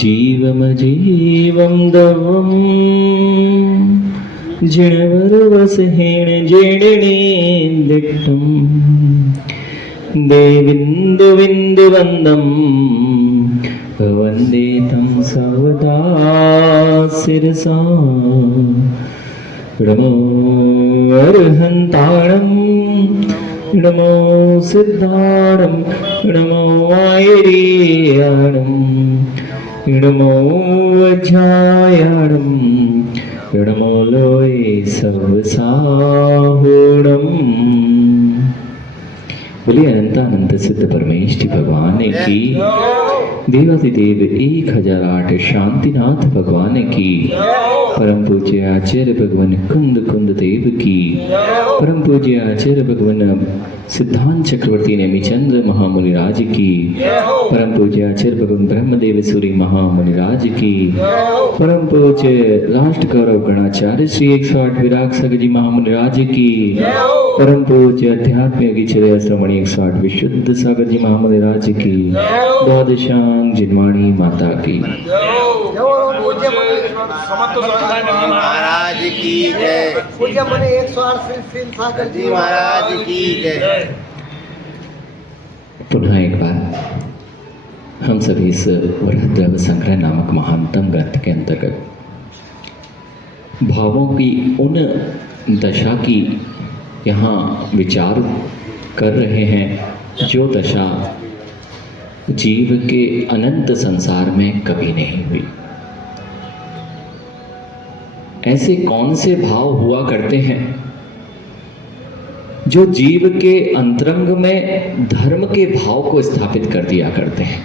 जीवम जीवम दवम जिणवरवसहेण जेणिणे दिट्टम देविंदु विंदु वंदम वंदे तं सर्वदा शिरसा नमो अर्हन्ताणं नमो सिद्धाणं नमो आयर्याणं नमो वज्रायाणं नमो लोये सर्वसाहुणम्। बोलिए अनंतानंत सिद्ध परमेष्टि भगवान की, देवाधिदेव 1008 शांतिनाथ भगवान की, परम पूज्य आचार्य भगवान कुंद कुंद देव की, परम पूज्य आचार्य भगवान सिद्धांत चक्रवर्ती नेमिचंद्र महामुनिराज की, परम पूज्य आचार्य भगवान ब्रह्मदेव सूरी महामुनिराज की, परम पूज्य राष्ट्र गौरव गणाचार्य श्री 108 विराग सागर जी महामुनिराज की, परम पूज्य अध्यात्म योगी चर्या श्रमणी 108 विशुद्ध सागर जी महामुनिराज की, द्वादशांग जिनवाणी माता की, महाराज की जय। पूज्य मने 108 श्री सागर जी महाराज की जय। पुनः एक बार हम सभी इस वरद्रव संग्रह नामक महानतम ग्रंथ के अंतर्गत भावों की उन दशा की यहाँ विचार कर रहे हैं जो दशा जीव के अनंत संसार में कभी नहीं हुई। ऐसे कौन से भाव हुआ करते हैं जो जीव के अंतरंग में धर्म के भाव को स्थापित कर दिया करते हैं।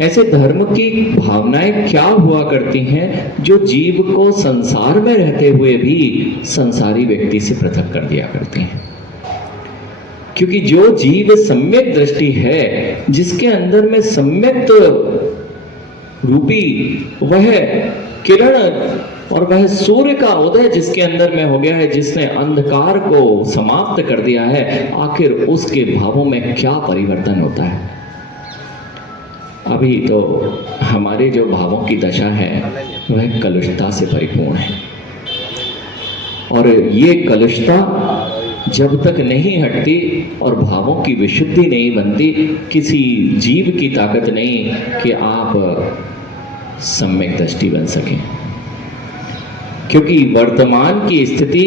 ऐसे धर्म की भावनाएं क्या हुआ करती हैं जो जीव को संसार में रहते हुए भी संसारी व्यक्ति से पृथक कर दिया करती हैं। क्योंकि जो जीव सम्यक दृष्टि है, जिसके अंदर में सम्यक रूपी वह किरण और वह सूर्य का उदय जिसके अंदर में हो गया है, जिसने अंधकार को समाप्त कर दिया है, आखिर उसके भावों में क्या परिवर्तन होता है। अभी तो हमारे जो भावों की दशा है वह कलुषता से परिपूर्ण है, और ये कलुषता जब तक नहीं हटती और भावों की विशुद्धि नहीं बनती, किसी जीव की ताकत नहीं कि आप सम्यक दृष्टि बन सकें। क्योंकि वर्तमान की स्थिति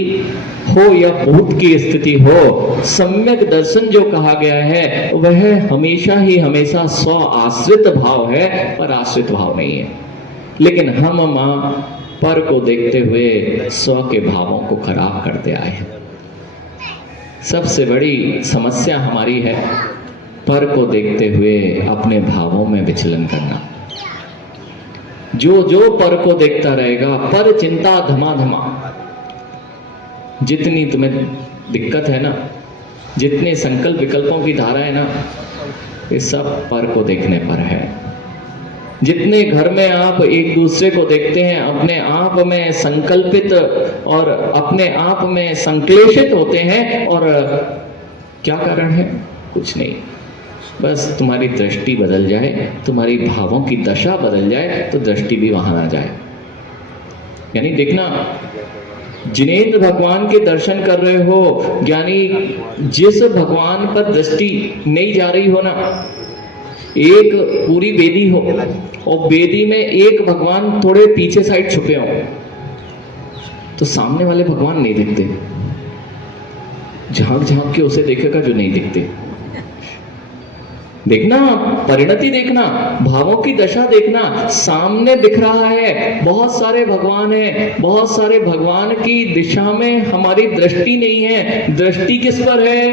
हो या भूत की स्थिति हो, सम्यक दर्शन जो कहा गया है वह हमेशा ही हमेशा स्व आश्रित भाव है, पर आश्रित भाव नहीं है। लेकिन हम मां पर को देखते हुए स्व के भावों को खराब करते आए हैं। सबसे बड़ी समस्या हमारी है पर को देखते हुए अपने भावों में विचलन करना। जो जो पर को देखता रहेगा, पर चिंता धमाधमा। जितनी तुम्हें दिक्कत है ना, जितने संकल्प विकल्पों की धारा है ना, ये सब पर को देखने पर है। जितने घर में आप एक दूसरे को देखते हैं, अपने आप में संकल्पित और अपने आप में संक्लेशित होते हैं, और क्या कारण है? कुछ नहीं, बस तुम्हारी दृष्टि बदल जाए, तुम्हारी भावों की दशा बदल जाए तो दृष्टि भी वहां आ जाए। यानी देखना, जिनेंद्र भगवान के दर्शन कर रहे हो, यानी जिस भगवान पर दृष्टि नहीं जा रही हो ना, एक पूरी वेदी हो और वेदी में एक भगवान थोड़े पीछे साइड छुपे हो, तो सामने वाले भगवान नहीं दिखते। झांक झांक के उसे देखेगा जो नहीं दिखते। देखना, परिणति देखना, भावों की दशा देखना। सामने दिख रहा है बहुत सारे भगवान हैं, बहुत सारे भगवान की दिशा में हमारी दृष्टि नहीं है। दृष्टि किस पर है?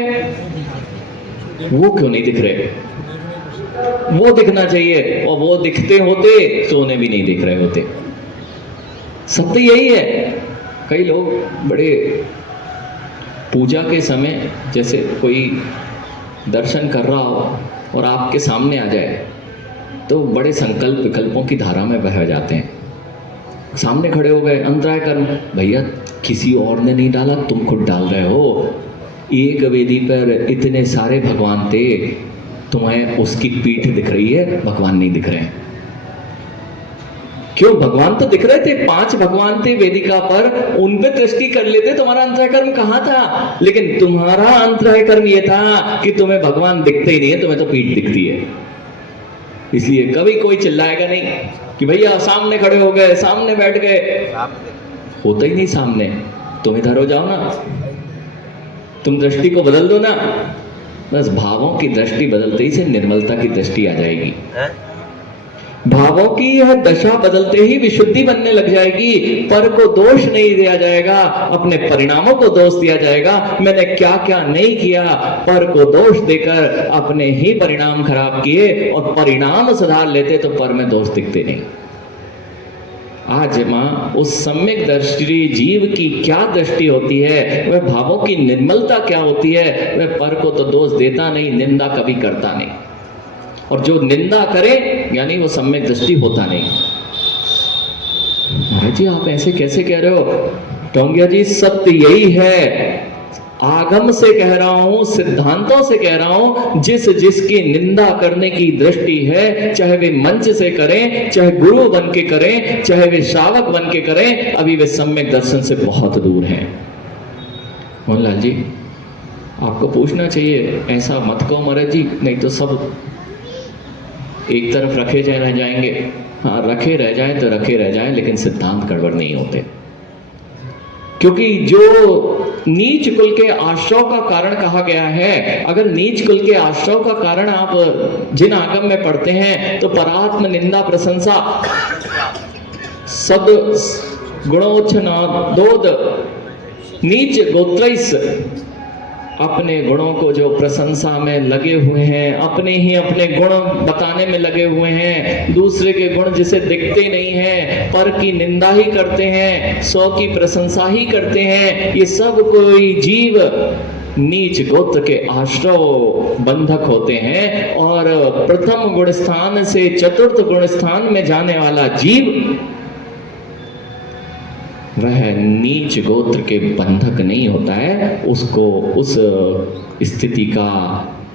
वो क्यों नहीं दिख रहे? वो दिखना चाहिए, और वो दिखते होते तो उन्हें भी नहीं दिख रहे होते। सत्य यही है। कई लोग बड़े पूजा के समय, जैसे कोई दर्शन कर रहा हो और आपके सामने आ जाए, तो बड़े संकल्प विकल्पों की धारा में बह जाते हैं। सामने खड़े हो गए, अंतराय कर्म, भैया किसी और ने नहीं डाला, तुम खुद डाल रहे हो। एक वेदी पर इतने सारे भगवान थे, तुम्हें उसकी पीठ दिख रही है, भगवान नहीं दिख रहे हैं। क्यों? भगवान तो दिख रहे थे, 5 भगवान थे वेदिका पर, उन पे दृष्टि कर लेते, तुम्हारा अंतराय कर्म कहां था? लेकिन तुम्हारा अंतराय कर्म ये था कि तुम्हें भगवान दिखते ही नहीं है, तुम्हें तो पीठ दिखती है। इसलिए कभी कोई चिल्लाएगा नहीं कि भैया सामने खड़े हो गए, सामने बैठ गए, होता ही नहीं सामने। तुम इधर हो जाओ ना, तुम दृष्टि को बदल दो ना, बस भावों की दृष्टि बदलते ही से निर्मलता की दृष्टि आ जाएगी। भावों की यह दशा बदलते ही विशुद्धि बनने लग जाएगी। पर को दोष नहीं दिया जाएगा, अपने परिणामों को दोष दिया जाएगा। मैंने क्या क्या नहीं किया, पर को दोष देकर अपने ही परिणाम खराब किए, और परिणाम सुधार लेते तो पर में दोष दिखते नहीं। आज मां उस सम्यक दृष्टि जीव की क्या दृष्टि होती है, वह भावों की निर्मलता क्या होती है, वह पर को तो दोष देता नहीं, निंदा कभी करता नहीं, और जो निंदा करे यानी वो सम्यक दृष्टि होता नहीं। महाराज जी आप ऐसे कैसे कह रहे हो? टोंगिया जी सत्य यही है, आगम से कह रहा हूं, सिद्धांतों से कह रहा हूं। जिसकी निंदा करने की दृष्टि है, चाहे वे मंच से करें, चाहे गुरु बन के करें, चाहे वे श्रावक बन के करें, अभी वे सम्यक दर्शन से बहुत दूर हैं। मोहनलाल जी आपको पूछना चाहिए, ऐसा मत कहो महाराज जी, नहीं तो सब एक तरफ रखे रह जाएंगे। हाँ, रखे रह जाए तो रखे रह जाए, लेकिन सिद्धांत गड़बड़ नहीं होते। क्योंकि जो नीच कुल के आश्रव का कारण कहा गया है, अगर नीच कुल के आश्रव का कारण आप जिन आगम में पढ़ते हैं, तो परात्म निंदा प्रशंसा सद गुणोच्छनादोद नीच गोत्रैस, अपने गुणों को जो प्रशंसा में लगे हुए हैं, अपने गुण बताने में लगे हुए हैं, दूसरे के गुण जिसे दिखते नहीं हैं, पर की निंदा ही करते हैं, सौ की प्रशंसा ही करते हैं, ये सब कोई जीव नीच गोत्र के आश्रव बंधक होते हैं। और प्रथम गुण स्थान से चतुर्थ गुण स्थान में जाने वाला जीव वह नीच गोत्र के बंधक नहीं होता है, उसको उस स्थिति का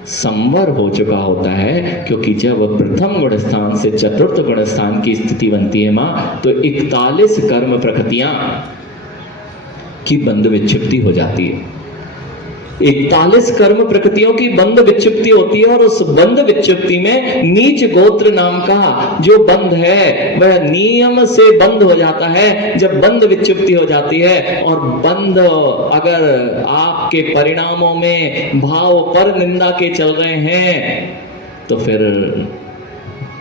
संवर हो चुका होता है। क्योंकि जब प्रथम गुण स्थान से चतुर्थ गुण स्थान की स्थिति बनती है मां, तो 41 कर्म प्रकृतियां की बंध विक्षिप्ति हो जाती है। 41 कर्म प्रकृतियों की बंध विक्षिप्ति होती है, और उस बंध विक्षिप्ति में नीच गोत्र नाम का जो बंध है वह नियम से बंद हो जाता है। जब बंध विक्षिप्ति हो जाती है, और बंध अगर आपके परिणामों में भाव पर निंदा के चल रहे हैं, तो फिर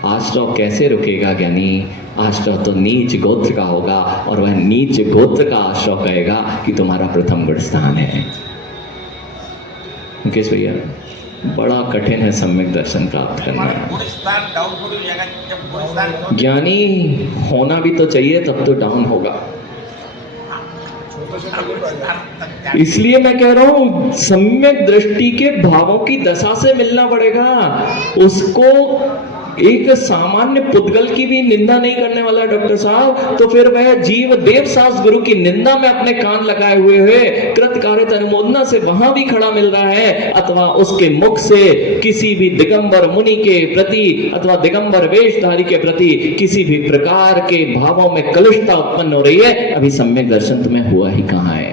आश्रव कैसे रुकेगा ज्ञानी? आश्रव तो नीच गोत्र का होगा, और वह नीच गोत्र का आश्रव कहेगा कि तुम्हारा प्रथम गुण स्थान है। मुकेश भैया बड़ा कठिन है सम्यक दर्शन प्राप्त करना। ज्ञानी होना भी तो चाहिए, तब तो डाउन होगा। इसलिए मैं कह रहा हूं सम्यक दृष्टि के भावों की दशा से मिलना पड़ेगा। उसको एक सामान्य पुद्गल की भी निंदा नहीं करने वाला डॉक्टर साहब, तो फिर वह जीव देवसास गुरु की निंदा में अपने कान लगाए हुए कृतकार्य अनुमोदना से वहां भी खड़ा मिल रहा है, अथवा उसके मुख से किसी भी दिगंबर मुनि के प्रति अथवा दिगंबर वेशधारी के प्रति किसी भी प्रकार के भावों में कलुषता उत्पन्न हो रही है। अभी सम्यक दर्शन तुम्हें हुआ ही कहां है?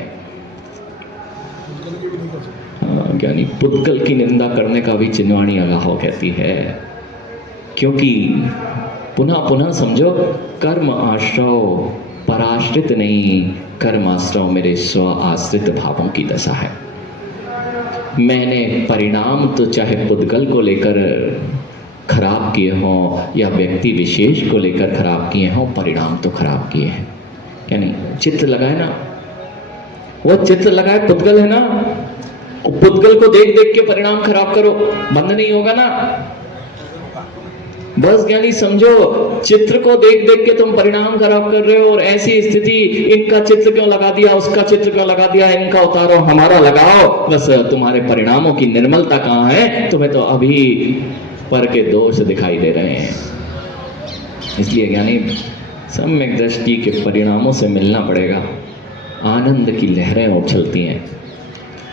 ज्ञानी पुद्गल की निंदा करने का भी चिन्हवाणी अगाहो कहती है। क्योंकि पुनः पुनः समझो, कर्म आश्रव पराश्रित नहीं, कर्म आश्रव मेरे स्व आश्रित भावों की दशा है। मैंने परिणाम तो चाहे पुद्गल को लेकर खराब किए हों या व्यक्ति विशेष को लेकर खराब किए हों, परिणाम तो खराब किए हैं। यानी चित्र लगाए ना, वो चित्र लगाए पुद्गल है ना, पुद्गल को देख देख के परिणाम खराब करो, बंद नहीं होगा ना। बस ज्ञानी समझो, चित्र को देख देख के तुम परिणाम खराब कर रहे हो। और ऐसी स्थिति, इनका चित्र क्यों लगा दिया, उसका चित्र क्यों लगा दिया, इनका उतारो हमारा लगाओ, बस तुम्हारे परिणामों की निर्मलता कहां है? तुम्हें तो अभी पर के दोष दिखाई दे रहे हैं। इसलिए ज्ञानी सम्यक दृष्टि के परिणामों से मिलना पड़ेगा। आनंद की लहरें उछलती हैं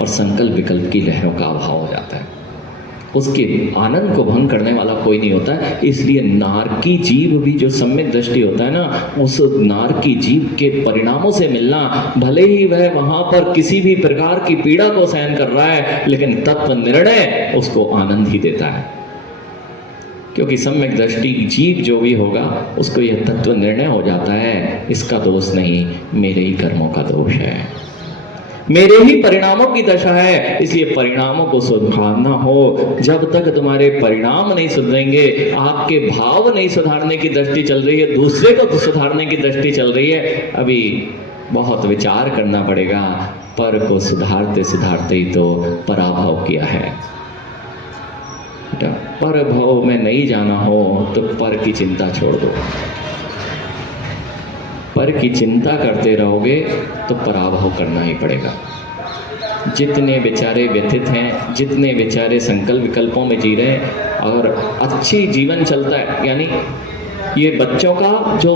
और संकल्प विकल्प की लहरों का अभाव हो जाता है। उसके आनंद को भंग करने वाला कोई नहीं होता है। इसलिए नारकी जीव भी जो सम्यक दृष्टि होता है ना, उस नारकी जीव के परिणामों से मिलना, भले ही वह वहां पर किसी भी प्रकार की पीड़ा को सहन कर रहा है, लेकिन तत्व निर्णय उसको आनंद ही देता है। क्योंकि सम्यक दृष्टि जीव जो भी होगा उसको यह तत्व निर्णय हो जाता है, इसका दोष नहीं, मेरे ही कर्मों का दोष है, मेरे ही परिणामों की दशा है। इसलिए परिणामों को सुधारना हो, जब तक तुम्हारे परिणाम नहीं सुधरेंगे, आपके भाव नहीं सुधारने की दृष्टि चल रही है, दूसरे को तो सुधारने की दृष्टि चल रही है, अभी बहुत विचार करना पड़ेगा। पर को सुधारते सुधारते ही तो पराभव किया है। पर भव में नहीं जाना हो तो पर की चिंता छोड़ दो। पर की चिंता करते रहोगे तो पराभव करना ही पड़ेगा। जितने बेचारे व्यथित हैं, जितने बेचारे संकल्प विकल्पों में जी रहे हैं और अच्छी जीवन चलता है, यानी ये बच्चों का जो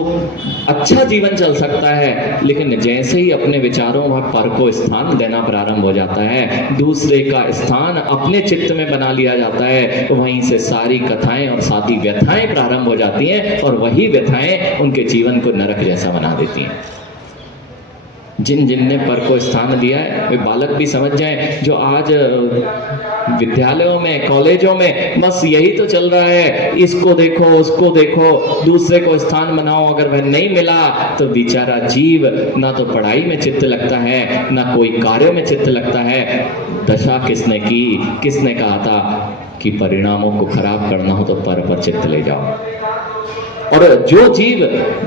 अच्छा जीवन चल सकता है, लेकिन जैसे ही अपने विचारों व पर को स्थान देना प्रारंभ हो जाता है, दूसरे का स्थान अपने चित्त में बना लिया जाता है, वहीं से सारी कथाएं और सारी व्यथाएं प्रारंभ हो जाती हैं और वही व्यथाएं उनके जीवन को नरक जैसा बना देती हैं। जिन जिन ने पर को स्थान दिया है वे बालक भी समझ जाएं, जो आज विद्यालयों में कॉलेजों में बस यही तो चल रहा है, इसको देखो उसको देखो, दूसरे को स्थान बनाओ, अगर वह नहीं मिला तो बेचारा जीव ना तो पढ़ाई में चित्त लगता है, ना कोई कार्य में चित्त लगता है। दशा किसने की? किसने कहा था कि परिणामों को खराब करना हो तो पर चित्त ले जाओ। और जो जीव,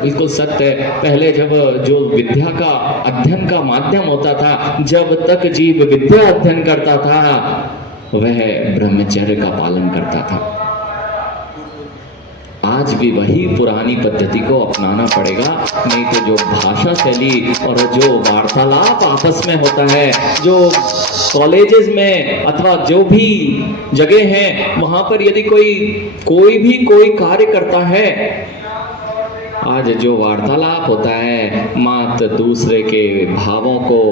बिल्कुल सत्य है, पहले जब जो विद्या का अध्ययन का माध्यम होता था, जब तक जीव विद्या अध्ययन करता था वह ब्रह्मचर्य का पालन करता था। आज भी वही पुरानी पद्धति को अपनाना पड़ेगा, नहीं तो जो भाषा शैली और जो वार्तालाप आपस में होता है, जो कॉलेजेस में अथवा जो भी जगह हैं वहां पर यदि कोई भी कोई कार्य करता है, आज जो वार्तालाप होता है मात्र दूसरे के भावों को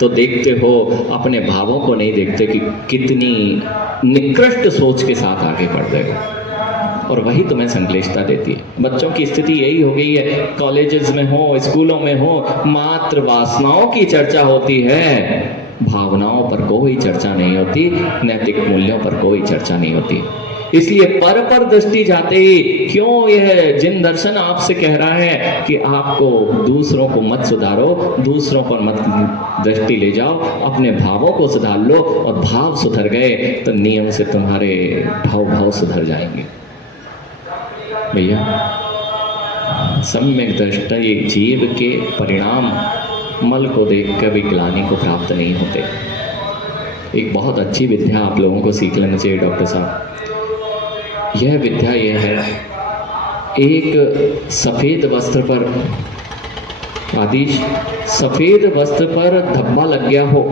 तो देखते हो, अपने भावों को नहीं देखते कि कितनी निकृष्ट सोच के साथ आगे बढ़ रहे हो, और वही तुम्हें संश्लेषता देती है। बच्चों की स्थिति यही हो गई है, कॉलेजेस में हो, स्कूलों में हो, मात्र वासनाओं की चर्चा होती है, भावनाओं पर कोई चर्चा नहीं होती, नैतिक मूल्यों पर कोई चर्चा नहीं होती। इसलिए पर दृष्टि जाते ही क्यों यह जिन दर्शन आपसे कह रहा है कि आपको दूसरों को मत सुधारो, दूसरों पर मत दृष्टि ले जाओ, अपने भावों को सुधार लो, और भाव सुधर गए तो नियम से तुम्हारे भाव सुधर जाएंगे। भैया सम्यक दृष्टि जीव के परिणाम मल को देख कर भी ग्लानि को प्राप्त नहीं होते। एक बहुत अच्छी विद्या आप लोगों को सीख लेना चाहिए डॉक्टर साहब। यह विद्या यह है, एक सफेद वस्त्र पर, आदिश सफेद वस्त्र पर धब्बा लग गया हो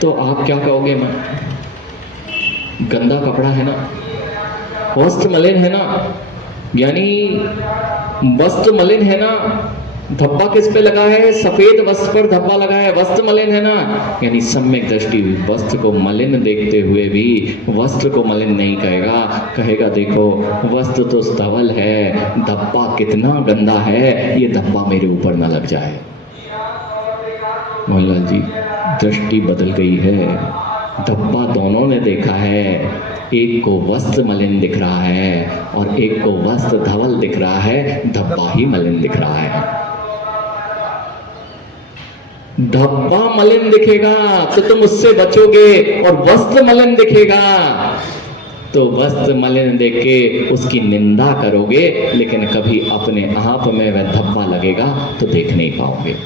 तो आप क्या कहोगे? मैं गंदा कपड़ा है ना, वस्त्र मलिन है ना, यानी वस्त्र मलिन है ना, धब्बा किस पे लगा है? सफेद वस्त्र पर धब्बा लगा है, वस्त्र मलिन है ना। यानी सम्यक दृष्टि वस्त्र को मलिन देखते हुए भी वस्त्र को मलिन नहीं कहेगा, कहेगा देखो वस्त्र तो धवल है, धब्बा कितना गंदा है, ये धब्बा मेरे ऊपर ना लग जाए। मोहनलाल जी, दृष्टि बदल गई है, धब्बा दोनों ने देखा है, एक को वस्त्र मलिन दिख रहा है और एक को वस्त्र धवल दिख रहा है, धब्बा ही मलिन दिख रहा है। धब्बा मलिन दिखेगा तो तुम उससे बचोगे, और वस्त्र मलिन दिखेगा तो वस्त्र मलिन देख के उसकी निंदा करोगे, लेकिन कभी अपने आप में वह धब्बा लगेगा तो देख नहीं पाओगे।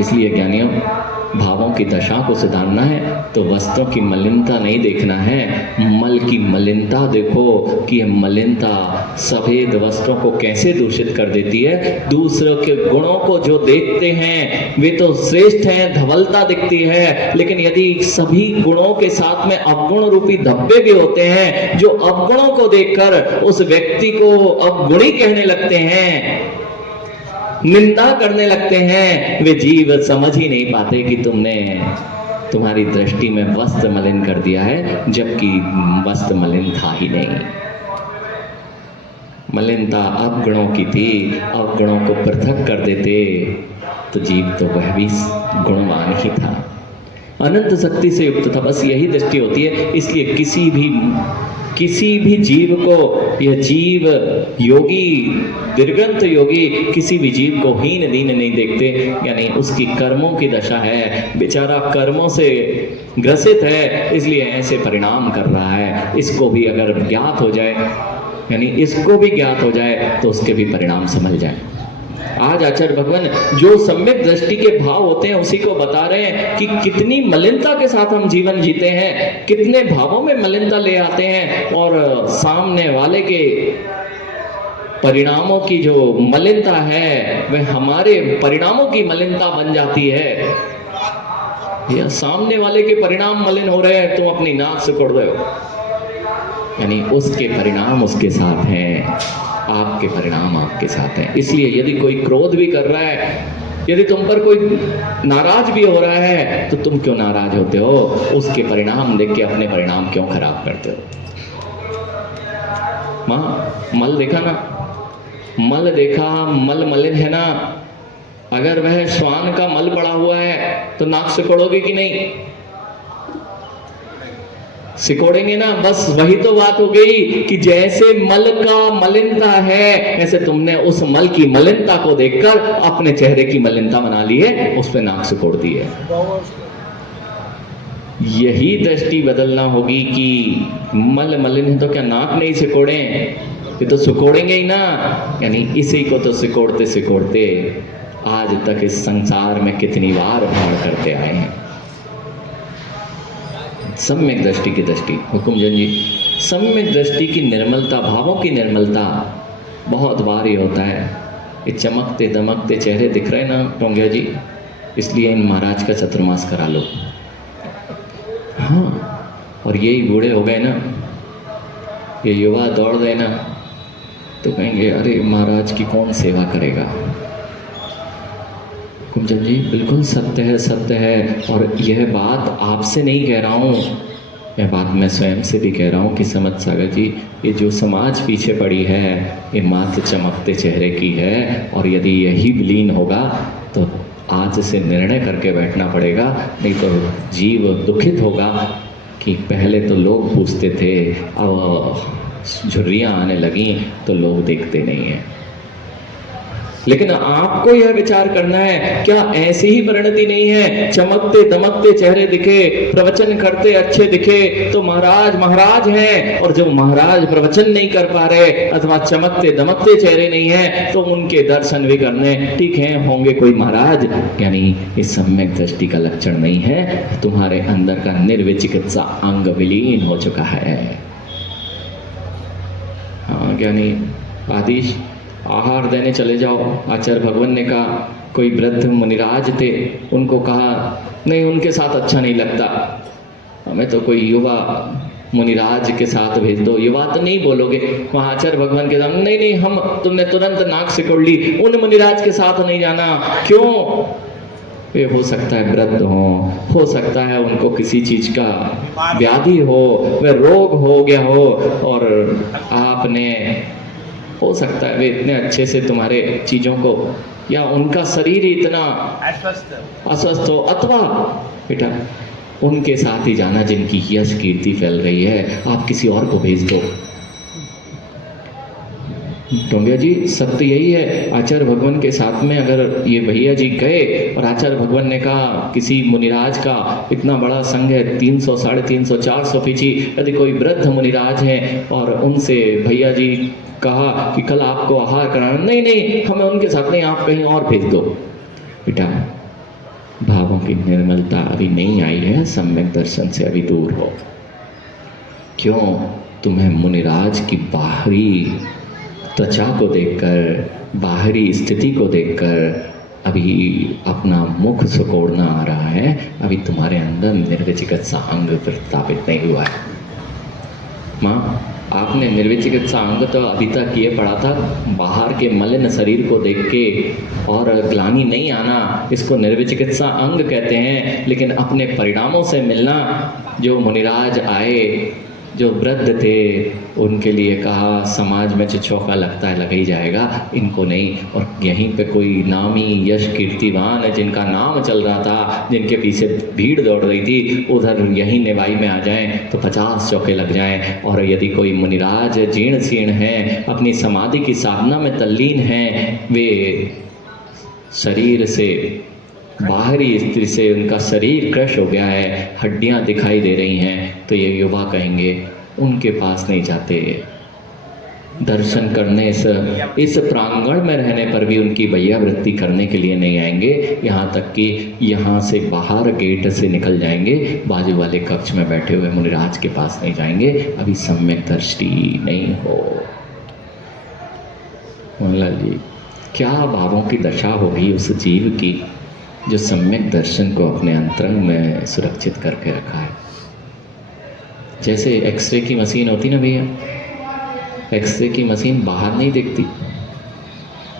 इसलिए ज्ञानियों, भावों की दशा को सुधारना है तो वस्त्रों की मलिनता नहीं देखना है, मल की मलिनता देखो कि यह मलिनता सफेद वस्त्रों को कैसे दूषित कर देती है। दूसरों के गुणों को जो देखते हैं वे तो श्रेष्ठ हैं, धवलता दिखती है, लेकिन यदि सभी गुणों के साथ में अवगुण रूपी धब्बे भी होते हैं, जो अवगुणों को देखकर उस व्यक्ति को अवगुणी कहने लगते हैं, निंदा करने लगते हैं, वे जीव समझ ही नहीं पाते कि तुम्हारी दृष्टि में वस्त्र मलिन कर दिया है, जबकि वस्त्र मलिन था ही नहीं। मलिनता अवगुणों की थी, अवगुणों को पृथक कर देते तो जीव तो वह भी गुणवान ही था, अनंत शक्ति से युक्त था। बस यही दृष्टि होती है। इसलिए किसी भी जीव को, यह जीव योगी, दीर्घंत योगी किसी भी जीव को हीन दीन नहीं देखते। यानी उसकी कर्मों की दशा है, बेचारा कर्मों से ग्रसित है, इसलिए ऐसे परिणाम कर रहा है। इसको भी अगर ज्ञात हो जाए, यानी इसको भी ज्ञात हो जाए तो उसके भी परिणाम समझ जाए। आज आचार्य भगवान जो सम्यक दृष्टि के भाव होते हैं उसी को बता रहे हैं कि कितनी मलिनता के साथ हम जीवन जीते हैं, कितने भावों में मलिनता ले आते हैं, और सामने वाले के परिणामों की जो मलिनता है वह हमारे परिणामों की मलिनता बन जाती है। या सामने वाले के परिणाम मलिन हो रहे हैं, तुम अपनी नाक सिकोड़ रहे हो, यानी उसके परिणाम उसके साथ हैं, आपके परिणाम आपके साथ हैं। इसलिए यदि कोई क्रोध भी कर रहा है, यदि तुम पर कोई नाराज भी हो रहा है, तो तुम क्यों नाराज होते हो? उसके परिणाम देख के अपने परिणाम क्यों खराब करते हो? माँ, मल देखा ना, मल देखा, मल मलिन है ना। अगर वह श्वान का मल पड़ा हुआ है तो नाक सिकोड़ोगे कि नहीं? सिकोड़ेंगे ना। बस वही तो बात हो गई कि जैसे मल का मलिनता है, ऐसे तुमने उस मल की मलिनता को देखकर अपने चेहरे की मलिनता बना ली है, उस पे नाक सिकोड़ दी है। यही दृष्टि बदलना होगी कि मल मलिन है तो क्या नाक नहीं सिकोड़े? ये तो सिकोड़ेंगे ही ना। यानी इसी को तो सिकोड़ते सिकोड़ते आज तक इस संसार में कितनी बार भाड़ करते आए हैं। सम्यक दृष्टि की दृष्टि, हुकुमजन जी, सम्यक दृष्टि की निर्मलता, भावों की निर्मलता बहुत बार ही होता है। ये चमकते दमकते चेहरे दिख रहे ना टोंगिया जी, इसलिए इन महाराज का चतुर्मास करा लो। हाँ, और यही बूढ़े हो गए ना, ये युवा दौड़ गए ना, तो कहेंगे अरे महाराज की कौन सेवा करेगा। कुंजन जी, बिल्कुल सत्य है, सत्य है। और यह बात आपसे नहीं कह रहा हूँ, यह बात मैं स्वयं से भी कह रहा हूँ कि समझ सागर जी, ये जो समाज पीछे पड़ी है ये मात्र चमकते चेहरे की है। और यदि यही विलीन होगा तो आज से निर्णय करके बैठना पड़ेगा, नहीं तो जीव दुखित होगा कि पहले तो लोग पूछते थे, अब झुर्रियाँ आने लगी तो लोग देखते नहीं हैं। लेकिन आपको यह विचार करना है, क्या ऐसी ही परिणति नहीं है? चमकते दमकते चेहरे दिखे, प्रवचन करते अच्छे दिखे तो महाराज महाराज हैं, और जब महाराज प्रवचन नहीं कर पा रहे अथवा चमकते दमकते चेहरे नहीं है तो उनके दर्शन भी करने ठीक है होंगे कोई महाराज। यानी इस सम्यक दृष्टि का लक्षण नहीं है, तुम्हारे अंदर का निर्विचिकित्सा अंग विलीन हो चुका है। हाँ ज्ञानी आदिश, आहार देने चले जाओ। आचार्य भगवान ने कहा, कोई वृद्ध मुनिराज थे, उनको कहा नहीं उनके साथ अच्छा नहीं लगता, हमें तो कोई युवा मुनिराज के साथ भेज दो। युवा तो नहीं बोलोगे, वहाँ आचार्य भगवान के सामने नहीं नहीं हम, तुमने तुरंत नाक सिकोड़ ली, उन मुनिराज के साथ नहीं जाना। क्यों? वे हो सकता है वृद्ध हो सकता है उनको किसी चीज का व्याधि हो, वे रोग हो गया हो, और आपने हो सकता है वे इतने अच्छे से तुम्हारे चीजों को, या उनका शरीर इतना अस्वस्थ हो, अथवा बेटा उनके साथ ही जाना जिनकी यश कीर्ति फैल रही है, आप किसी और को भेज दो। टोंगिया जी, सत्य यही है। आचार्य भगवान के साथ में अगर ये भैया जी गए और आचार्य भगवान ने कहा किसी मुनिराज का इतना बड़ा संघ है, 300 350 400 पीछी, यदि कोई वृद्ध मुनिराज है और उनसे भैया जी कहा कि कल आपको आहार कराना, नहीं नहीं हमें उनके साथ नहीं, आप कहीं और भेज दो। बेटा भावों की निर्मलता अभी नहीं आई है, सम्यक दर्शन से अभी दूर हो। क्यों? तुम्हें मुनिराज की बाहरी त्वचा को देखकर, बाहरी स्थिति को देखकर अभी अपना मुख सुकोड़ना आ रहा है, अभी तुम्हारे अंदर निर्विचिकित्सा अंग प्रस्थापित नहीं हुआ है। माँ, आपने निर्विचिकित्सा अंग तो अभी तक ये पढ़ा था, बाहर के मलिन शरीर को देख के और ग्लानि नहीं आना, इसको निर्विचिकित्सा अंग कहते हैं। लेकिन अपने परिणामों से मिलना, जो मुनिराज आए, जो वृद्ध थे, उनके लिए कहा समाज में जो चौका लगता है लग ही जाएगा, इनको नहीं। और यहीं पे कोई नामी यश कीर्तिवान है जिनका नाम चल रहा था, जिनके पीछे भीड़ दौड़ रही थी, उधर यहीं निवाई में आ जाएं तो 50 चौके लग जाएं। और यदि कोई मुनिराज जीर्ण शीर्ण है, अपनी समाधि की साधना में तल्लीन हैं, वे शरीर से, बाहरी स्त्री से उनका शरीर क्रश हो गया है, हड्डियां दिखाई दे रही हैं, तो ये युवा कहेंगे उनके पास नहीं जाते। दर्शन करने इस प्रांगण में रहने पर भी उनकी वैयावृत्ति करने के लिए नहीं आएंगे, यहाँ तक कि यहाँ से बाहर गेट से निकल जाएंगे, बाजू वाले कक्ष में बैठे हुए मुनिराज के पास नहीं जाएंगे, अभी सम्यक दृष्टि नहीं हो। मोहनलाल जी, क्या भावों की दशा होगी उस जीव की जो सम्यक दर्शन को अपने अंतरंग में सुरक्षित करके रखा है। जैसे एक्सरे की मशीन होती ना भैया, एक्सरे की मशीन बाहर नहीं देखती,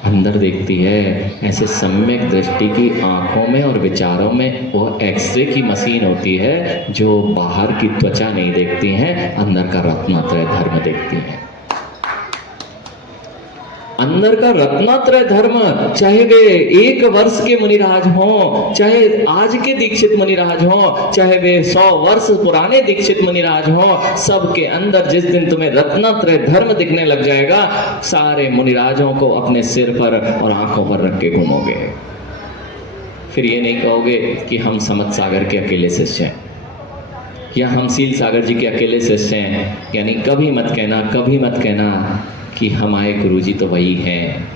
अंदर देखती है। ऐसे सम्यक दृष्टि की आँखों में और विचारों में वो एक्सरे की मशीन होती है जो बाहर की त्वचा नहीं देखती हैं, अंदर का रत्नत्रय धर्म देखती हैं। अंदर का रत्नत्रय धर्म, चाहे वे 1 वर्ष के मुनिराज हों, चाहे आज के दीक्षित मुनिराज हों, चाहे वे 100 वर्ष पुराने दीक्षित मुनिराज हों, सबके अंदर जिस दिन तुम्हें रत्नत्रय धर्म दिखने लग जाएगा, सारे मुनिराजों को अपने सिर पर और आंखों पर रख के घूमोगे। फिर ये नहीं कहोगे कि हम समत सागर के अकेले शिष्य हैं या हम सील सागर जी के अकेले शिष्य हैं। यानी कभी मत कहना कि हमारे गुरुजी तो वही हैं,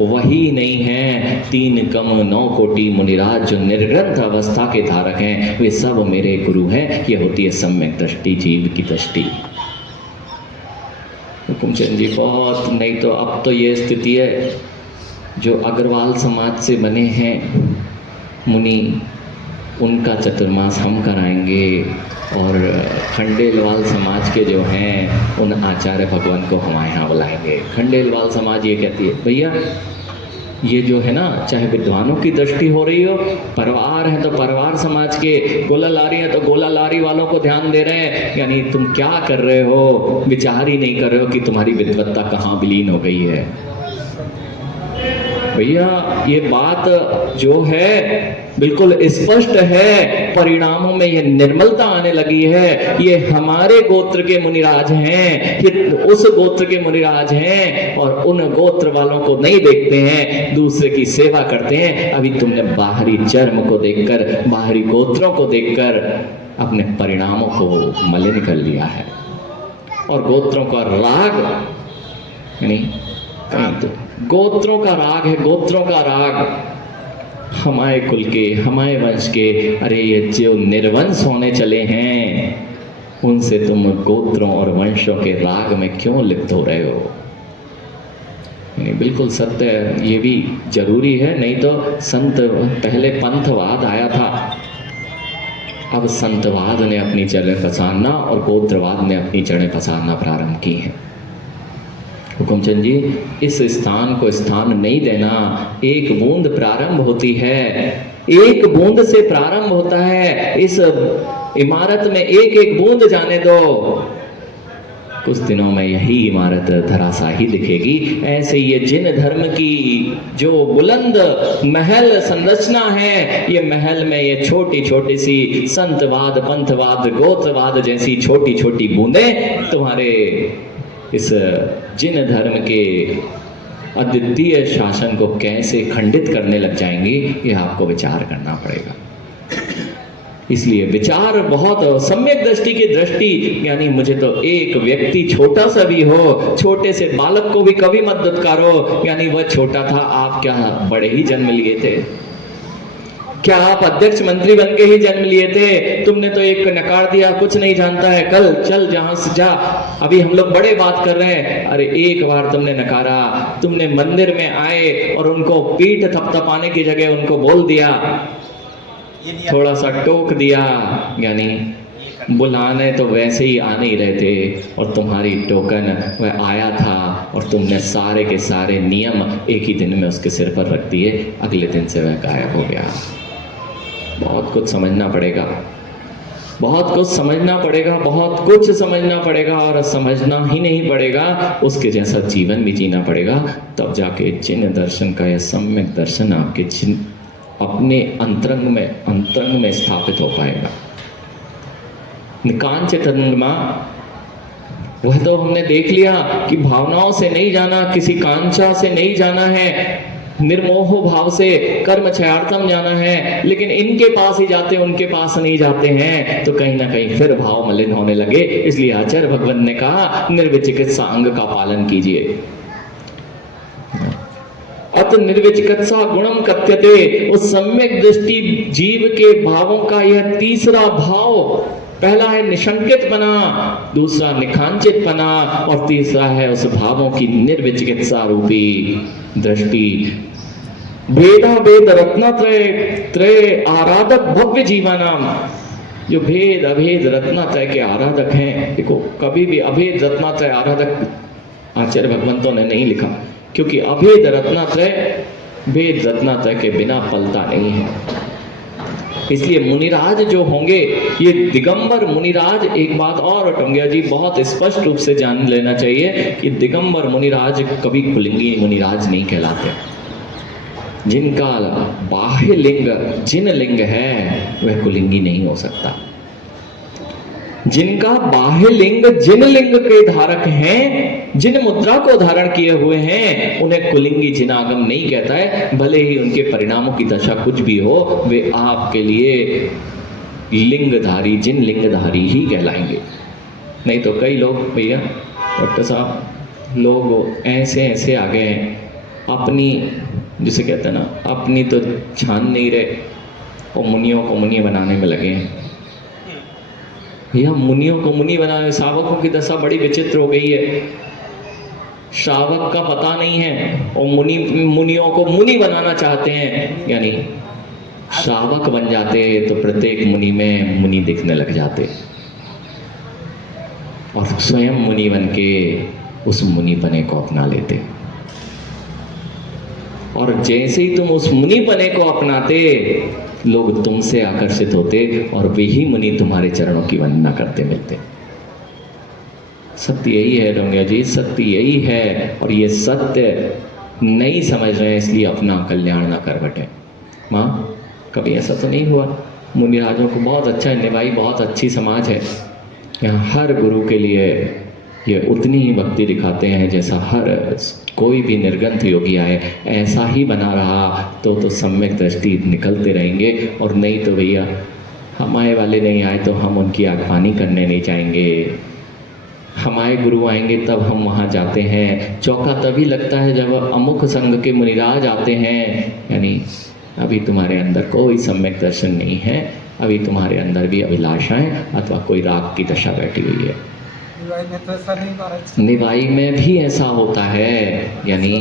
वही नहीं है। 3 कम 9 कोटि मुनिराज जो निर्ग्रंथ अवस्था के धारक हैं, वे सब मेरे गुरु हैं। ये होती है सम्यक दृष्टि, जीव की दृष्टि। हुकुमचंद जी, बहुत नहीं तो अब तो ये स्थिति है, जो अग्रवाल समाज से बने हैं मुनि, उनका चतुर्मास हम कराएंगे, और खंडेलवाल समाज के जो हैं उन आचार्य भगवान को हमारे यहाँ बुलाएंगे। खंडेलवाल समाज ये कहती है, भैया ये जो है ना, चाहे विद्वानों की दृष्टि हो रही हो, परिवार है तो परिवार समाज के, गोला लारी है तो गोला लारी वालों को ध्यान दे रहे हैं। यानी तुम क्या कर रहे हो, विचार ही नहीं कर रहे हो कि तुम्हारी विद्वत्ता कहाँ विलीन हो गई है। भैया ये बात जो है बिल्कुल स्पष्ट है, परिणामों में ये निर्मलता आने लगी है। ये हमारे गोत्र के मुनिराज हैं, ये उस गोत्र के मुनिराज हैं, और उन गोत्र वालों को नहीं देखते हैं, दूसरे की सेवा करते हैं। अभी तुमने बाहरी जन्म को देखकर, बाहरी गोत्रों को देखकर अपने परिणामों को मलिन कर लिया है। और गोत्रों का राग, यानी तो गोत्रों का राग है, गोत्रों का राग, हमारे कुल के, हमारे वंश के। अरे ये जो निर्वंश होने चले हैं, उनसे तुम गोत्रों और वंशों के राग में क्यों लिप्त हो रहे हो? नहीं, बिल्कुल सत्य है, ये भी जरूरी है। नहीं तो संत, पहले पंथवाद आया था, अब संतवाद ने अपनी जड़ें पसारना और गोत्रवाद ने अपनी जड़ें पसारना प्रारंभ की हैं। हुकुमचंद जी, इस स्थान को स्थान नहीं देना। एक बूंद प्रारंभ होती है, एक बूंद से प्रारंभ होता है। इस इमारत में एक एक बूंद जाने दो, कुछ दिनों में यही इमारत धराशाही दिखेगी। ऐसे ये जिन धर्म की जो बुलंद महल संरचना है, ये महल में ये छोटी छोटी सी संतवाद, पंथवाद, गोत्रवाद जैसी छोटी छोटी बूंदें तुम्हारे इस जिन धर्म के अद्वितीय शासन को कैसे खंडित करने लग जाएंगी, ये आपको विचार करना पड़ेगा। इसलिए विचार बहुत, सम्यक दृष्टि की दृष्टि, यानी मुझे तो एक व्यक्ति छोटा सा भी हो, छोटे से बालक को भी कभी मत दुत्कारो। यानी वह छोटा था, आप क्या बड़े ही जन्म लिए थे? क्या आप अध्यक्ष मंत्री बन के ही जन्म लिए थे? तुमने तो एक नकार दिया, कुछ नहीं जानता है, कल चल जहां से जा। अभी हम लोग बड़े बात कर रहे हैं। अरे एक बार तुमने नकारा, तुमने मंदिर में आए और उनको पीठ थपथपाने की जगह उनको बोल दिया, थोड़ा सा टोक दिया, यानी बुलाने तो वैसे ही आ नहीं रहे थे और तुम्हारी टोकन वह आया था और तुमने सारे के सारे नियम एक ही दिन में उसके सिर पर रख दिए, अगले दिन से वह गायब हो गया। बहुत कुछ समझना पड़ेगा, बहुत कुछ समझना पड़ेगा, बहुत कुछ समझना पड़ेगा, और समझना ही नहीं पड़ेगा, उसके जैसा जीवन भी जीना पड़ेगा। तब जाके जिन दर्शन का यह सम्यक दर्शन आपके जिन अपने अंतरंग में स्थापित हो पाएगा। निकांचित अनुमा, वह तो हमने देख लिया कि भावनाओं से नहीं जाना, किसी कांचा से नहीं जाना है, निर्मोह भाव से कर्म क्षयार्थम जाना है, लेकिन इनके पास ही जाते, उनके पास नहीं जाते हैं तो कहीं ना कहीं फिर भाव मलिन होने लगे। इसलिए आचार्य भगवान ने कहा निर्विचिकित्सा अंग का पालन कीजिए। अत निर्विचिकित्सा गुणम कथ्यते, उस सम्यक दृष्टि जीव के भावों का यह तीसरा भाव, पहला है निशंकित बना, दूसरा निखांचित बना, और तीसरा है उस भावों की निर्विचिकित्सा रूपी दृष्टि। भेदा भेद रत्नत्रय त्रय आराधक भव्य जीवानाम, जो भेद अभेद रत्नत्रय के आराधक हैं। देखो कभी भी अभेद रत्नत्रय आराधक आचार्य भगवंतों ने नहीं लिखा, क्योंकि अभेद रत्नत्रय भेद रत्नत्रय के बिना पलता नहीं है। इसलिए मुनिराज जो होंगे, ये दिगंबर मुनिराज, एक बात और टंगिया जी बहुत स्पष्ट रूप से जान लेना चाहिए कि दिगंबर मुनिराज कभी कुलिंगी मुनिराज नहीं कहलाते। जिनका बाह्य लिंग जिन लिंग है वह कुलिंगी नहीं हो सकता। जिनका बाह्य लिंग जिन लिंग के धारक हैं, जिन मुद्रा को धारण किए हुए हैं, उन्हें कुलिंगी जिनागम नहीं कहता है। भले ही उनके परिणामों की दशा कुछ भी हो, वे आपके लिए लिंगधारी जिन लिंगधारी ही कहलाएंगे। नहीं तो कई लोग भैया डॉक्टर साहब, लोग ऐसे ऐसे आ गए हैं, अपनी जिसे कहते हैं ना, अपनी तो छान नहीं रहे और मुनियों को मुनि बनाने में लगे हैं। भैया मुनियों को मुनि बनाने, श्रावकों की दशा बड़ी विचित्र हो गई है। श्रावक का पता नहीं है और मुनियों को मुनि बनाना चाहते हैं, यानी श्रावक बन जाते तो प्रत्येक मुनि में मुनि दिखने लग जाते और स्वयं मुनि बन के उस मुनि पने को अपना लेते। और जैसे ही तुम उस मुनि पने को अपनाते, लोग तुमसे आकर्षित होते और वे ही मुनि तुम्हारे चरणों की वंदना करते मिलते। सत्य यही है डोंगिया जी, सत्य यही है। और ये सत्य नहीं समझ रहे हैं, इसलिए अपना कल्याण ना कर बैठे। माँ कभी ऐसा तो नहीं हुआ? मुनिराजों को बहुत अच्छा है, निभाई बहुत अच्छी समाज है। यहाँ हर गुरु के लिए ये उतनी ही भक्ति दिखाते हैं जैसा हर कोई भी निर्गंथ योगी आए, ऐसा ही बना रहा तो सम्यक दृष्टि निकलते रहेंगे। और नहीं तो भैया हमारे वाले नहीं आए तो हम उनकी आगवानी करने नहीं जाएंगे। हमारे गुरु आएंगे तब हम वहाँ जाते हैं। चौका तभी लगता है जब अमुक संघ के मुनिराज आते हैं, यानी अभी तुम्हारे अंदर कोई सम्यक दर्शन नहीं है, अभी तुम्हारे अंदर भी अभिलाषाएं अथवा कोई राग की दशा बैठी हुई है। तो ऐसा नहीं महाराज, निवाई में भी ऐसा होता है, यानी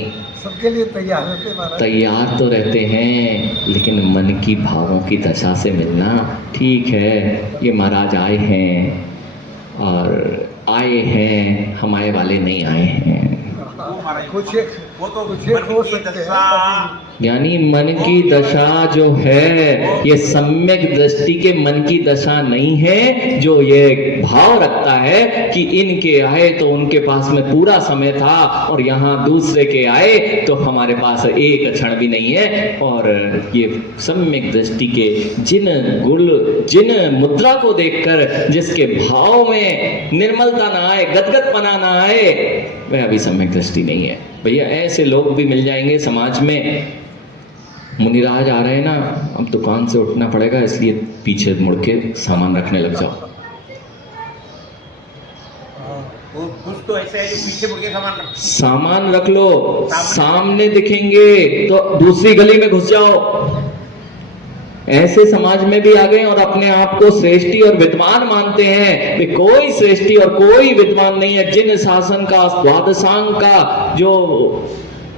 सबके लिए तैयार रहते महाराज, तैयार तो रहते हैं, लेकिन मन की भावों की दशा से मिलना ठीक है। ये महाराज आए हैं और आए हैं, हमारे वाले नहीं आए हैं। कुछ एक हो सकते हैं, यानी मन की दशा जो है ये सम्यक दृष्टि के मन की दशा नहीं है, जो ये भाव रखता है कि इनके आए तो उनके पास में पूरा समय था और यहाँ दूसरे के आए तो हमारे पास एक क्षण भी नहीं है। और ये सम्यक दृष्टि के जिन मुद्रा को देखकर जिसके भाव में निर्मलता ना आए, गदगदपना ना आए, वह अभी सम्यक दृष्टि नहीं है। भैया ऐसे लोग भी मिल जाएंगे समाज में। मुनिराज आ रहे हैं ना, अब दुकान से उठना पड़ेगा, इसलिए पीछे मुड़ के सामान रखने लग जाओ। कुछ तो ऐसे है जो पीछे मुड़ के सामान रख लो, सामने दिखेंगे तो दूसरी गली में घुस जाओ। ऐसे समाज में भी आ गए और अपने आप को श्रेष्ठी और विद्वान मानते हैं। वे कोई श्रेष्ठी और कोई विद्वान नहीं है। जिन शासन का द्वादशांग का जो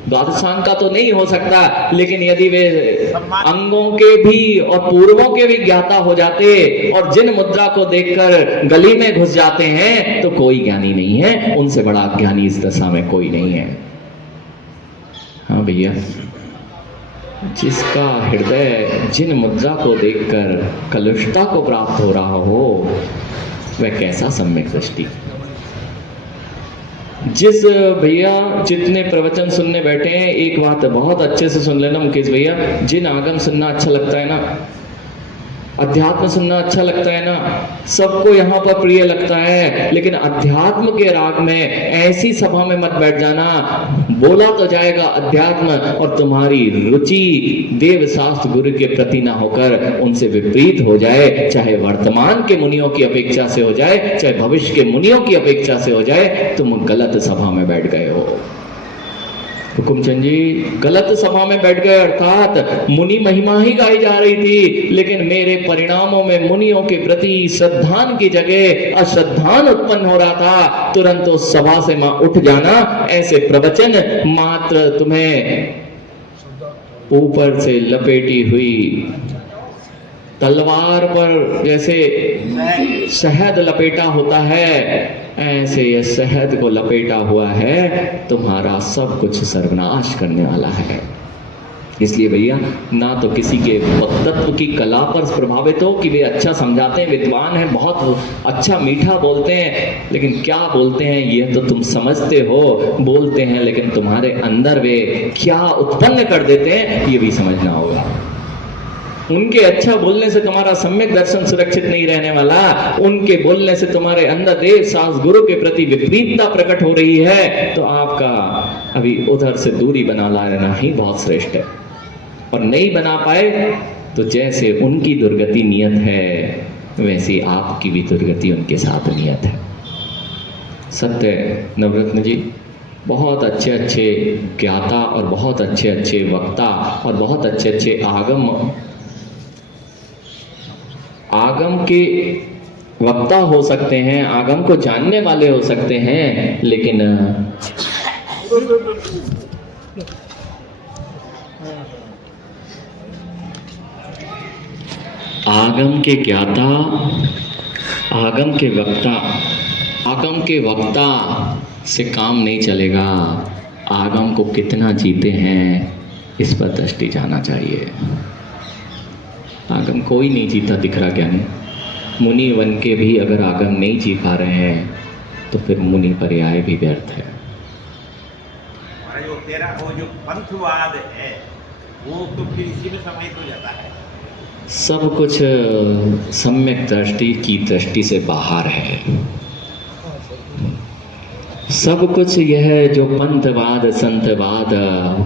द्वादशांग का तो नहीं हो सकता, लेकिन यदि वे अंगों के भी और पूर्वों के भी ज्ञाता हो जाते और जिन मुद्रा को देखकर गली में घुस जाते हैं, तो कोई ज्ञानी नहीं है, उनसे बड़ा ज्ञानी इस दशा में कोई नहीं है। हाँ भैया, जिसका हृदय जिन मुद्रा को देखकर कलुषता को प्राप्त हो रहा हो, वह कैसा सम्यक दृष्टि। जिस भैया जितने प्रवचन सुनने बैठे हैं, एक बात बहुत अच्छे से सुन लेना मुकेश भैया, जिन आगम सुनना अच्छा लगता है ना, अध्यात्म सुनना अच्छा लगता है ना, सबको यहाँ पर प्रिय लगता है, लेकिन अध्यात्म के राग में ऐसी सभा में मत बैठ जाना। बोला तो जाएगा अध्यात्म और तुम्हारी रुचि देव शास्त्र गुरु के प्रति ना होकर उनसे विपरीत हो जाए, चाहे वर्तमान के मुनियों की अपेक्षा से हो जाए, चाहे भविष्य के मुनियों की अपेक्षा से हो जाए, तुम गलत सभा में बैठ गए हो। हुकुमचंद जी गलत सभा में बैठ गए, अर्थात मुनि महिमा ही गाई जा रही थी, लेकिन मेरे परिणामों में मुनियों के प्रति श्रद्धान की जगह अश्रद्धान उत्पन्न हो रहा था। तुरंत उस सभा से मां उठ जाना। ऐसे प्रवचन मात्र तुम्हें ऊपर से लपेटी हुई तलवार पर जैसे शहद लपेटा होता है, ऐसे ये शहद को लपेटा हुआ है, तुम्हारा सब कुछ सर्वनाश करने वाला है। इसलिए भैया, ना तो किसी के वक्तत्व की कला पर प्रभावित हो कि वे अच्छा समझाते हैं, विद्वान हैं, बहुत अच्छा मीठा बोलते हैं, लेकिन क्या बोलते हैं ये तो तुम समझते हो। बोलते हैं लेकिन तुम्हारे अंदर वे क्या उत्पन्न कर देते हैं ये भी समझना होगा। उनके अच्छा बोलने से तुम्हारा सम्यक दर्शन सुरक्षित नहीं रहने वाला। उनके बोलने से तुम्हारे अंदर देव शास्त्र गुरु के प्रति विपरीतता प्रकट हो रही है, तो आपका अभी उधर से दूरी बना लेना ही बहुत श्रेष्ठ है। और नहीं बना पाए तो जैसे उनकी दुर्गति नियत है, वैसी आपकी भी दुर्गति उनके साथ नियत है। सत्य नवरत्न जी बहुत अच्छे अच्छे ज्ञाता और बहुत अच्छे अच्छे वक्ता और बहुत अच्छे अच्छे आगम के वक्ता हो सकते हैं, आगम को जानने वाले हो सकते हैं, लेकिन आगम के ज्ञाता, आगम के वक्ता से काम नहीं चलेगा। आगम को कितना जीते हैं इस पर दृष्टि जाना चाहिए। आगम कोई नहीं जीता दिख रहा ज्ञानी। मुनि बन के भी अगर आगम नहीं जी पा रहे हैं तो फिर मुनि पर्याय भी व्यर्थ है। जो तेरा वो जो पंथवाद है वो तो फिर इसी में समाहित हो जाता है। सब कुछ सम्यक दृष्टि की दृष्टि से बाहर है। सब कुछ यह जो पंथवाद, संतवाद,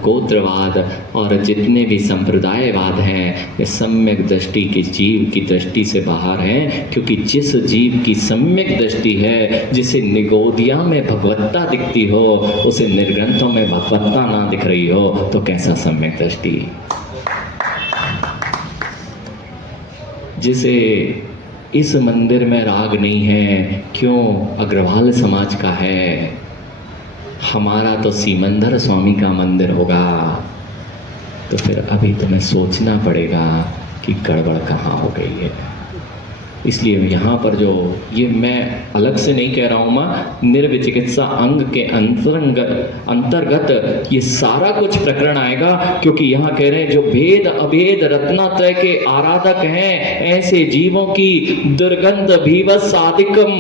गोत्रवाद और जितने भी संप्रदायवाद हैं, ये सम्यक दृष्टि के जीव की दृष्टि से बाहर हैं। क्योंकि जिस जीव की सम्यक दृष्टि है, जिसे निगोदिया में भगवत्ता दिखती हो, उसे निर्ग्रंथों में भगवत्ता ना दिख रही हो, तो कैसा सम्यक दृष्टि। जिसे इस मंदिर में राग नहीं है, क्यों अग्रवाल समाज का है, हमारा तो सीमंदर स्वामी का मंदिर होगा, तो फिर अभी तुम्हें सोचना पड़ेगा कि गड़बड़ कहाँ हो गई है। इसलिए यहाँ पर जो ये मैं अलग से नहीं कह रहा हूँ माँ, निर्विचिकित्सा अंग के अंतर्गत ये सारा कुछ प्रकरण आएगा। क्योंकि यहाँ कह रहे हैं जो भेद अभेद रत्नात्रय के आराधक हैं, ऐसे जीवों की दुर्गंध भीवस साधिकम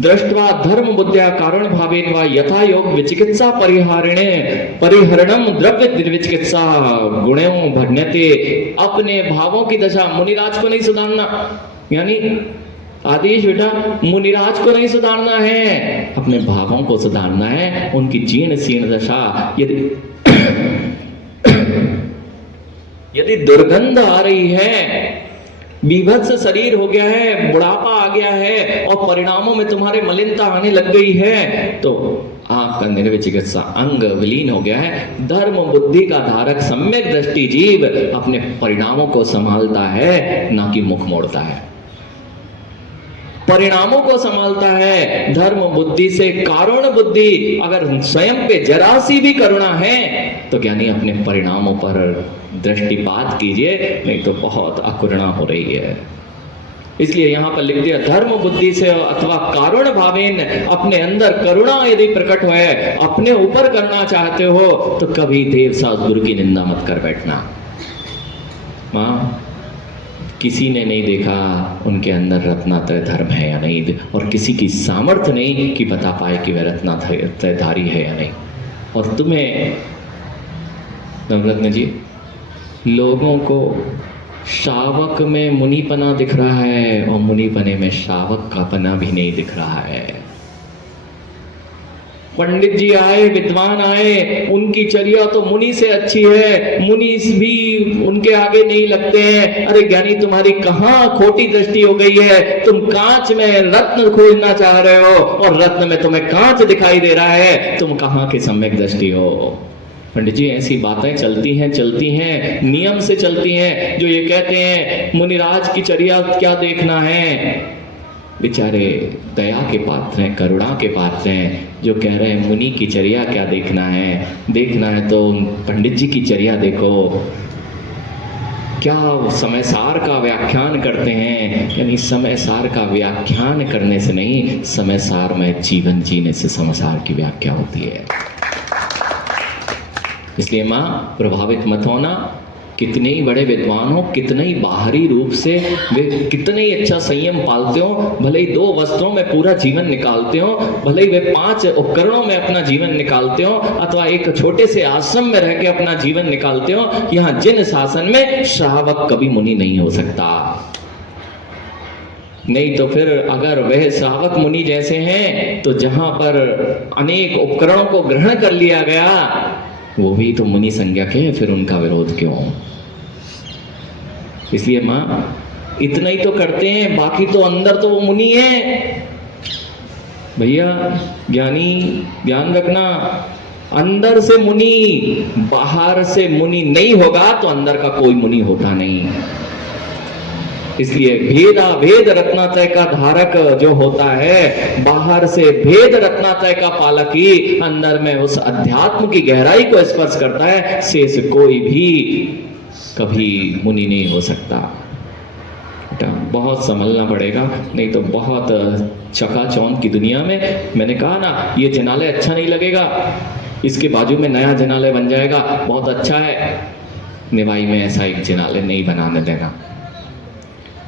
दृष्ट्वा धर्म बुद्ध्या कारण भावेन वा यथा योग विचिकित्सा परिहरणम द्रव्य निर्विचिकित्सा गुणों भग्नते। अपने भावों की दशा मुनिराज को नहीं सुधारना, यानी आदेश बेटा मुनिराज को नहीं सुधारना है, अपने भावों को सुधारना है। उनकी जीर्ण शीर्ण दशा यदि दुर्गंध आ रही है, बीभत्स शरीर हो गया है, बुढ़ापा आ गया है और परिणामों में तुम्हारे मलिनता आने लग गई है, तो आपका निर्विचिकित्सा अंग विलीन हो गया है। धर्म बुद्धि का धारक सम्यक दृष्टि जीव अपने परिणामों को संभालता है, ना कि मुख मोड़ता है। परिणामों को संभालता है। धर्म बुद्धि से कारुण बुद्धि, अगर स्वयं पे जरा सी भी करुणा है तो ज्ञानी अपने परिणामों पर दृष्टिपात कीजिए, नहीं तो बहुत अकरुणा हो रही है। इसलिए यहां पर लिख दिया, धर्म बुद्धि से अथवा कारुण भावेन, अपने अंदर करुणा यदि प्रकट है, अपने ऊपर करना चाहते हो तो कभी देव शास्त्र गुरु की निंदा मत कर बैठना। मां, किसी ने नहीं देखा उनके अंदर रत्नात्रय धर्म है या नहीं, और किसी की सामर्थ्य नहीं कि बता पाए कि वह रत्नात्रयधारी है या नहीं। और तुम्हें नवरत्न जी, लोगों को शावक में मुनिपना दिख रहा है और मुनिपने में शावक का पना भी नहीं दिख रहा है। पंडित जी आए, विद्वान आए, उनकी चर्या तो मुनि से अच्छी है, मुनि भी उनके आगे नहीं लगते हैं। अरे ज्ञानी, तुम्हारी कहाँ खोटी दृष्टि हो गई है? तुम कांच में रत्न खोजना चाह रहे हो और रत्न में तुम्हें कांच दिखाई दे रहा है, तुम कहाँ की सम्यक दृष्टि हो? पंडित जी, ऐसी बातें चलती हैं, नियम से चलती हैं। जो ये कहते हैं मुनिराज की चर्या क्या देखना है, बेचारे दया के पात्र हैं, करुणा के पात्र हैं। जो कह रहे हैं मुनि की चर्या क्या देखना है तो पंडित जी की चर्या देखो। क्या समय सार का व्याख्यान करते हैं, यानी समय सार का व्याख्यान करने से नहीं, समय सार में जीवन जीने से संसार की व्याख्या होती है। इसलिए मां, प्रभावित मत होना। कितने ही बड़े विद्वान हो, कितने ही बाहरी रूप से वे कितने ही अच्छा संयम पालते हो, भले ही 2 वस्त्रों में पूरा जीवन निकालते हो, भले ही वे 5 उपकरणों में अपना जीवन निकालते हो, अथवा एक छोटे से आश्रम में रह के अपना जीवन निकालते हो, यहाँ जिन शासन में श्रावक कभी मुनि नहीं हो सकता। नहीं तो फिर अगर वह श्रावक मुनि जैसे हैं तो जहां पर अनेक उपकरणों को ग्रहण कर लिया गया, वो भी तो मुनि संज्ञक है, फिर उनका विरोध क्यों? इसलिए मां, इतना ही तो करते हैं, बाकी तो अंदर तो वो मुनि है। भैया ज्ञानी, ध्यान रखना, अंदर से मुनि, बाहर से मुनि नहीं होगा तो अंदर का कोई मुनि होता नहीं। इसलिए भेदा भेद रत्नात्रय का धारक जो होता है, बाहर से भेद रत्नात्रय का पालक ही अंदर में उस अध्यात्म की गहराई को स्पर्श करता है, शेष कोई भी कभी मुनि नहीं हो सकता। बहुत संभलना पड़ेगा, नहीं तो बहुत चकाचौंध की दुनिया में, मैंने कहा ना, ये जिनालय अच्छा नहीं लगेगा, इसके बाजू में नया जिनालय बन जाएगा, बहुत अच्छा है, निवाई में ऐसा एक जिनालय नहीं बनाने देना।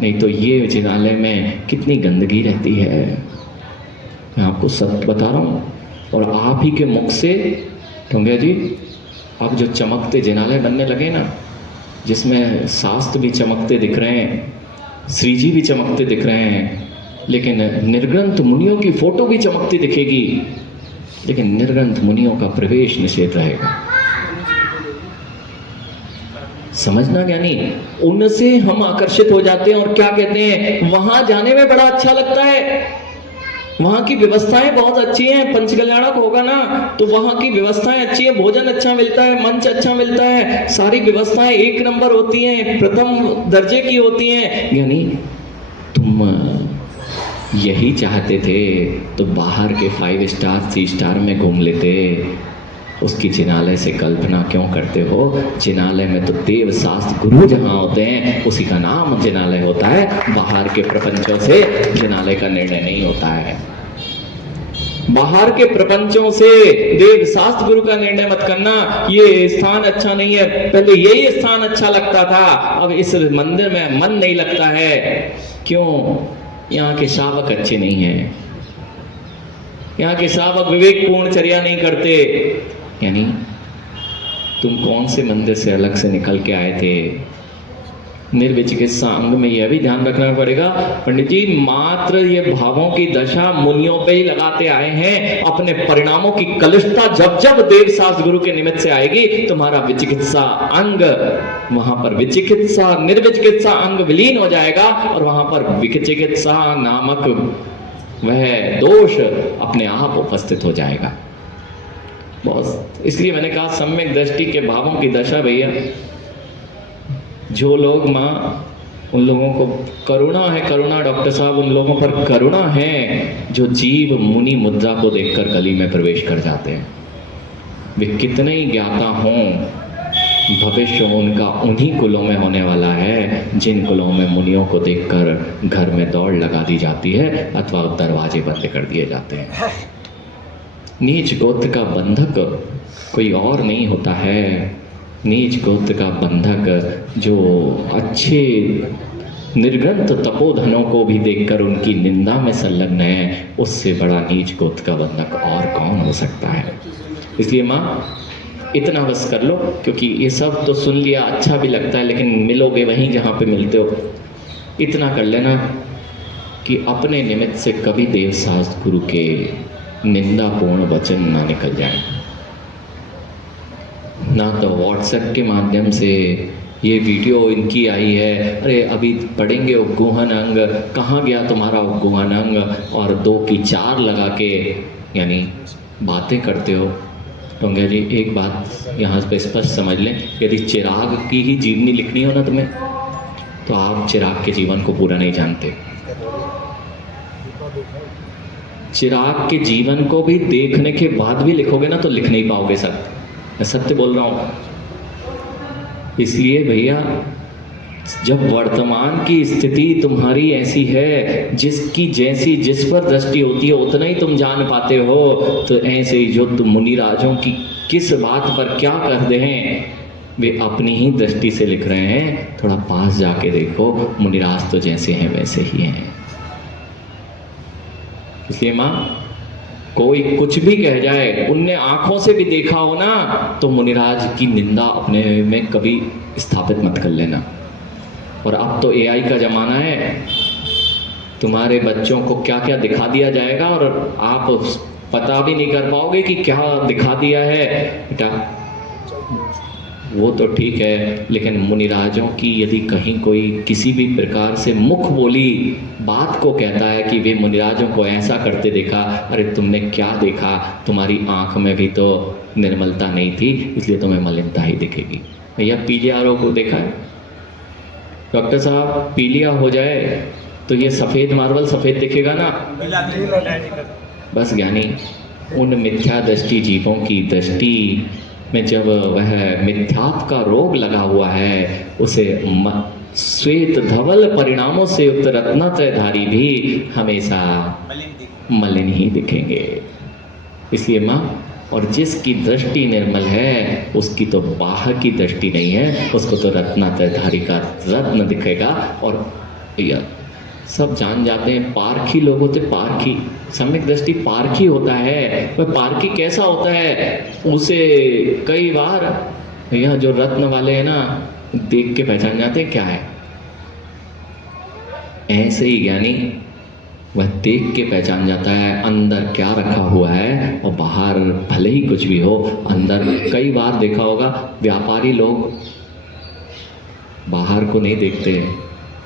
नहीं तो ये जिनालय में कितनी गंदगी रहती है, मैं आपको सत्य बता रहा हूँ। और आप ही के मुख से ठोंगे जी, अब जो चमकते जिनालय बनने लगे ना, जिसमें शास्त्र भी चमकते दिख रहे हैं, श्री जी भी चमकते दिख रहे हैं, लेकिन निर्ग्रंथ मुनियों की फोटो भी चमकती दिखेगी, लेकिन निर्ग्रंथ मुनियों का प्रवेश निषेध रहेगा। समझना ज्ञानी, उनसे हम आकर्षित हो जाते हैं और क्या कहते हैं, वहां जाने में बड़ा अच्छा लगता है, वहां की व्यवस्थाएं बहुत अच्छी हैं। पंचकल्याणक होगा ना तो वहां की व्यवस्थाएं अच्छी है, भोजन अच्छा मिलता है, मंच अच्छा मिलता है, सारी व्यवस्थाएं 1 नंबर होती हैं, प्रथम दर्जे की होती हैं। यानी तुम यही चाहते थे तो बाहर के 5 स्टार 3 स्टार में घूम लेते, उसकी जिनालय से कल्पना क्यों करते हो? जिनालय में तो देव शास्त्र गुरु जहाँ होते हैं उसी का नाम जिनालय होता है, बाहर के प्रपंचों से जिनालय का निर्णय नहीं होता है। बाहर के प्रपंचों से देव शास्त्र गुरु का निर्णय मत करना, ये स्थान अच्छा नहीं है, पहले यही स्थान अच्छा लगता था, अब इस मंदिर में मन नहीं लगता है। क्यों? यहाँ के शावक अच्छे नहीं हैं, यहाँ के शावक विवेकपूर्ण चर्या नहीं करते। यानी तुम कौन से मंदिर से अलग से निकल के आए थे? निर्विचिकित्सा अंग में यह भी ध्यान रखना पड़ेगा पंडित जी, मात्र ये भावों की दशा मुनियों पे ही लगाते आए हैं। अपने परिणामों की कलुषता जब जब देव शास्त्र गुरु के निमित्त से आएगी, तुम्हारा विचिकित्सा अंग, वहां पर विचिकित्सा निर्विचिकित्सा अंग विलीन हो जाएगा और वहां पर विचिकित्सा नामक वह दोष अपने आप उपस्थित हो जाएगा। बहुत, इसलिए मैंने कहा सम्यक दृष्टि के भावों की दशा भैया, जो लोग माँ उन लोगों को करुणा है, करुणा डॉक्टर साहब, उन लोगों पर करुणा है जो जीव मुनि मुद्रा को देखकर गली में प्रवेश कर जाते हैं। वे कितने ही ज्ञाता हों, भविष्य उनका उन्हीं कुलों में होने वाला है जिन कुलों में मुनियों को देखकर घर में दौड़ लगा दी जाती है अथवा दरवाजे बंद कर दिए जाते हैं। नीच गोत्र का बंधक कोई और नहीं होता है। नीच गोत्र का बंधक जो अच्छे निर्गंत तपोधनों को भी देखकर उनकी निंदा में संलग्न है, उससे बड़ा नीच गोत्र का बंधक और कौन हो सकता है। इसलिए माँ इतना बस कर लो, क्योंकि ये सब तो सुन लिया, अच्छा भी लगता है, लेकिन मिलोगे वहीं जहाँ पे मिलते हो। इतना कर लेना कि अपने निमित्त से कभी देव शास्त्र गुरु के निंदापूर्ण वचन ना निकल जाए। ना तो व्हाट्सएप के माध्यम से ये वीडियो इनकी आई है, अरे अभी पढ़ेंगे उपगुहन अंग, कहाँ गया तुम्हारा उपगुहन अंग, और 2 की 4 लगा के यानी बातें करते हो। टोंगिया जी एक बात यहाँ पे स्पष्ट समझ लें, यदि चिराग की ही जीवनी लिखनी हो ना तुम्हें, तो आप चिराग के जीवन को पूरा नहीं जानते। चिराग के जीवन को भी देखने के बाद भी लिखोगे ना तो लिख नहीं पाओगे सर, मैं सत्य बोल रहा हूँ। इसलिए भैया जब वर्तमान की स्थिति तुम्हारी ऐसी है, जिसकी जैसी जिस पर दृष्टि होती है उतना ही तुम जान पाते हो, तो ऐसे ही जो तुम मुनिराजों की किस बात पर क्या कर रहे हैं वे अपनी ही दृष्टि से लिख रहे हैं। थोड़ा पास जाके देखो, मुनिराज तो जैसे हैं वैसे ही हैं। इसलिए माँ कोई कुछ भी कह जाए, उनने आंखों से भी देखा हो ना, तो मुनिराज की निंदा अपने में कभी स्थापित मत कर लेना। और अब तो एआई का ज़माना है, तुम्हारे बच्चों को क्या क्या दिखा दिया जाएगा और आप पता भी नहीं कर पाओगे कि क्या दिखा दिया है। बेटा वो तो ठीक है, लेकिन मुनिराजों की यदि कहीं कोई किसी भी प्रकार से मुख बोली बात को कहता है कि वे मुनिराजों को ऐसा करते देखा, अरे तुमने क्या देखा, तुम्हारी आंख में भी तो निर्मलता नहीं थी, इसलिए तुम्हें मलिनता ही दिखेगी। भैया पीलिया को देखा है डॉक्टर साहब, पीलिया हो जाए तो ये सफ़ेद मार्बल सफ़ेद दिखेगा ना। बस ज्ञानी उन मिथ्या दृष्टि जीवों की दृष्टि में जब वह मिथ्यात्व का रोग लगा हुआ है, उसे श्वेत धवल परिणामों से युक्त रत्नत्रयधारी भी हमेशा मलिन ही दिखेंगे। इसलिए माँ, और जिसकी दृष्टि निर्मल है उसकी तो बाहर की दृष्टि नहीं है, उसको तो रत्नत्रयधारी का रत्न दिखेगा। और यार सब जान जाते हैं, पारखी लोग होते, पारखी सम्यक दृष्टि पारखी होता है। वह पारखी कैसा होता है, उसे कई बार भैया जो रत्न वाले हैं ना, देख के पहचान जाते हैं क्या है। ऐसे ही ज्ञानी वह देख के पहचान जाता है अंदर क्या रखा हुआ है, और बाहर भले ही कुछ भी हो, अंदर कई बार देखा होगा व्यापारी लोग बाहर को नहीं देखते,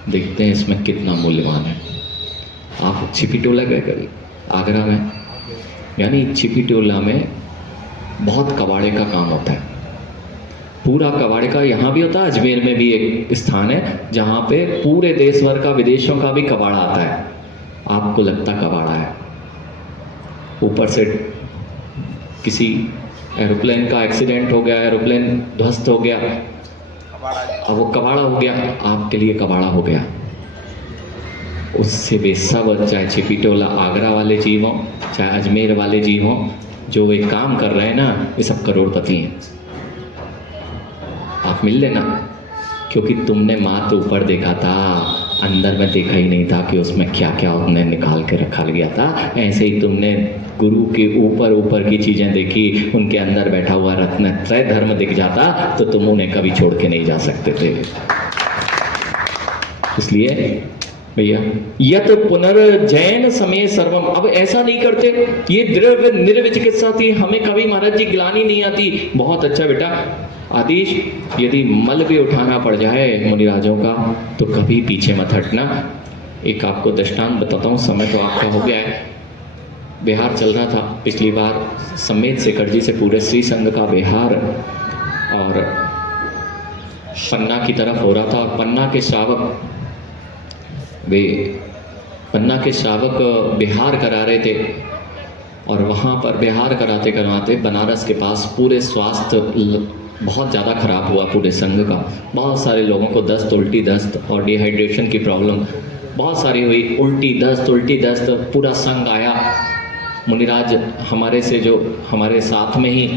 देखते हैं इसमें कितना मूल्यवान है। आप छिपीटोला गए कभी आगरा में, यानी छिपीटोला में बहुत कबाड़े का काम होता है, पूरा कबाड़े का। यहाँ भी होता है, अजमेर में भी एक स्थान है जहाँ पे पूरे देश भर का विदेशों का भी कबाड़ा आता है। आपको लगता कबाड़ा है, ऊपर से किसी एरोप्लेन का एक्सीडेंट हो गया, एरोप्लेन ध्वस्त हो गया, अब वो कबाड़ा हो गया, आपके लिए कबाड़ा हो गया। उससे वे सब, चाहे छिपीटोला आगरा वाले जीव हों, चाहे अजमेर वाले जीव हों, जो वे काम कर रहे हैं ना, वे सब करोड़पति हैं। आप मिल लेना, क्योंकि तुमने मात्र ऊपर देखा था, अंदर में देखा ही नहीं था कि उसमें क्या क्या उन्हें निकाल के रखा गया था। ऐसे ही तुमने गुरु के ऊपर ऊपर की चीज़ें देखी, उनके अंदर बैठा हुआ रत्नत्रय धर्म दिख जाता तो तुम उन्हें कभी छोड़ के नहीं जा सकते थे। इसलिए भैया यत पुनर्जैन समय सर्वम, अब ऐसा नहीं करते, ये द्रव्य निर्विचिकित्सा थी, हमें कभी महाराज जी ग्लानि नहीं आती। बहुत अच्छा बेटा आदेश, यदि मल भी उठाना पड़ जाए मुनिराजों का तो कभी पीछे मत हटना। एक आपको दृष्टांत बताता हूँ, समय तो आपका हो गया है। बिहार चल रहा था पिछली बार, समेत शेखर जी से पूरे श्री संघ का बिहार और पन्ना की तरफ हो रहा था, और पन्ना के श्रावक वे पन्ना के श्रावक बिहार करा रहे थे और वहाँ पर बिहार कराते कराते बनारस के पास पूरे स्वास्थ्य बहुत ज़्यादा ख़राब हुआ पूरे संघ का। बहुत सारे लोगों को दस्त, उल्टी दस्त और डिहाइड्रेशन की प्रॉब्लम बहुत सारी हुई। उल्टी दस्त पूरा संघ आया। मुनिराज हमारे साथ में ही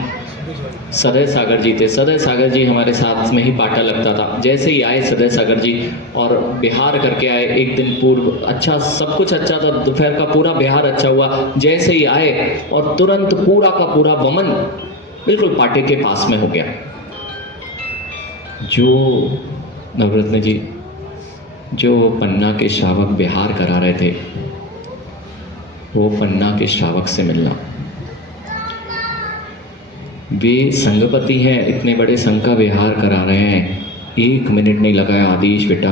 सदय सागर जी थे। सदय सागर जी हमारे साथ में ही पाटा लगता था। जैसे ही आए सदय सागर जी और बिहार करके आए, एक दिन पूर्व अच्छा सब कुछ अच्छा था, दोपहर का पूरा बिहार अच्छा हुआ। जैसे ही आए और तुरंत पूरा का पूरा वमन बिल्कुल पाटे के पास में हो गया। जो नवरत्न जी जो पन्ना के श्रावक बिहार करा रहे थे, वो पन्ना के श्रावक से मिलना। वे संघपति हैं, इतने बड़े संघ का विहार करा रहे हैं। 1 मिनट नहीं लगाया आदेश बेटा,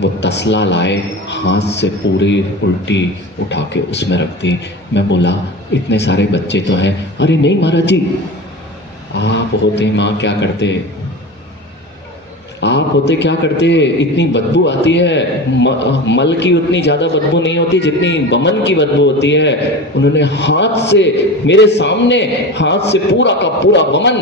वो तसला लाए, हाथ से पूरी उल्टी उठा के उसमें रख दी। मैं बोला इतने सारे बच्चे तो हैं। अरे नहीं महाराज जी, आप होते माँ क्या करते, आप होते क्या करते, इतनी बदबू आती है। मल की उतनी ज़्यादा बदबू नहीं होती जितनी वमन की बदबू होती है। उन्होंने हाथ से मेरे सामने हाथ से पूरा का पूरा वमन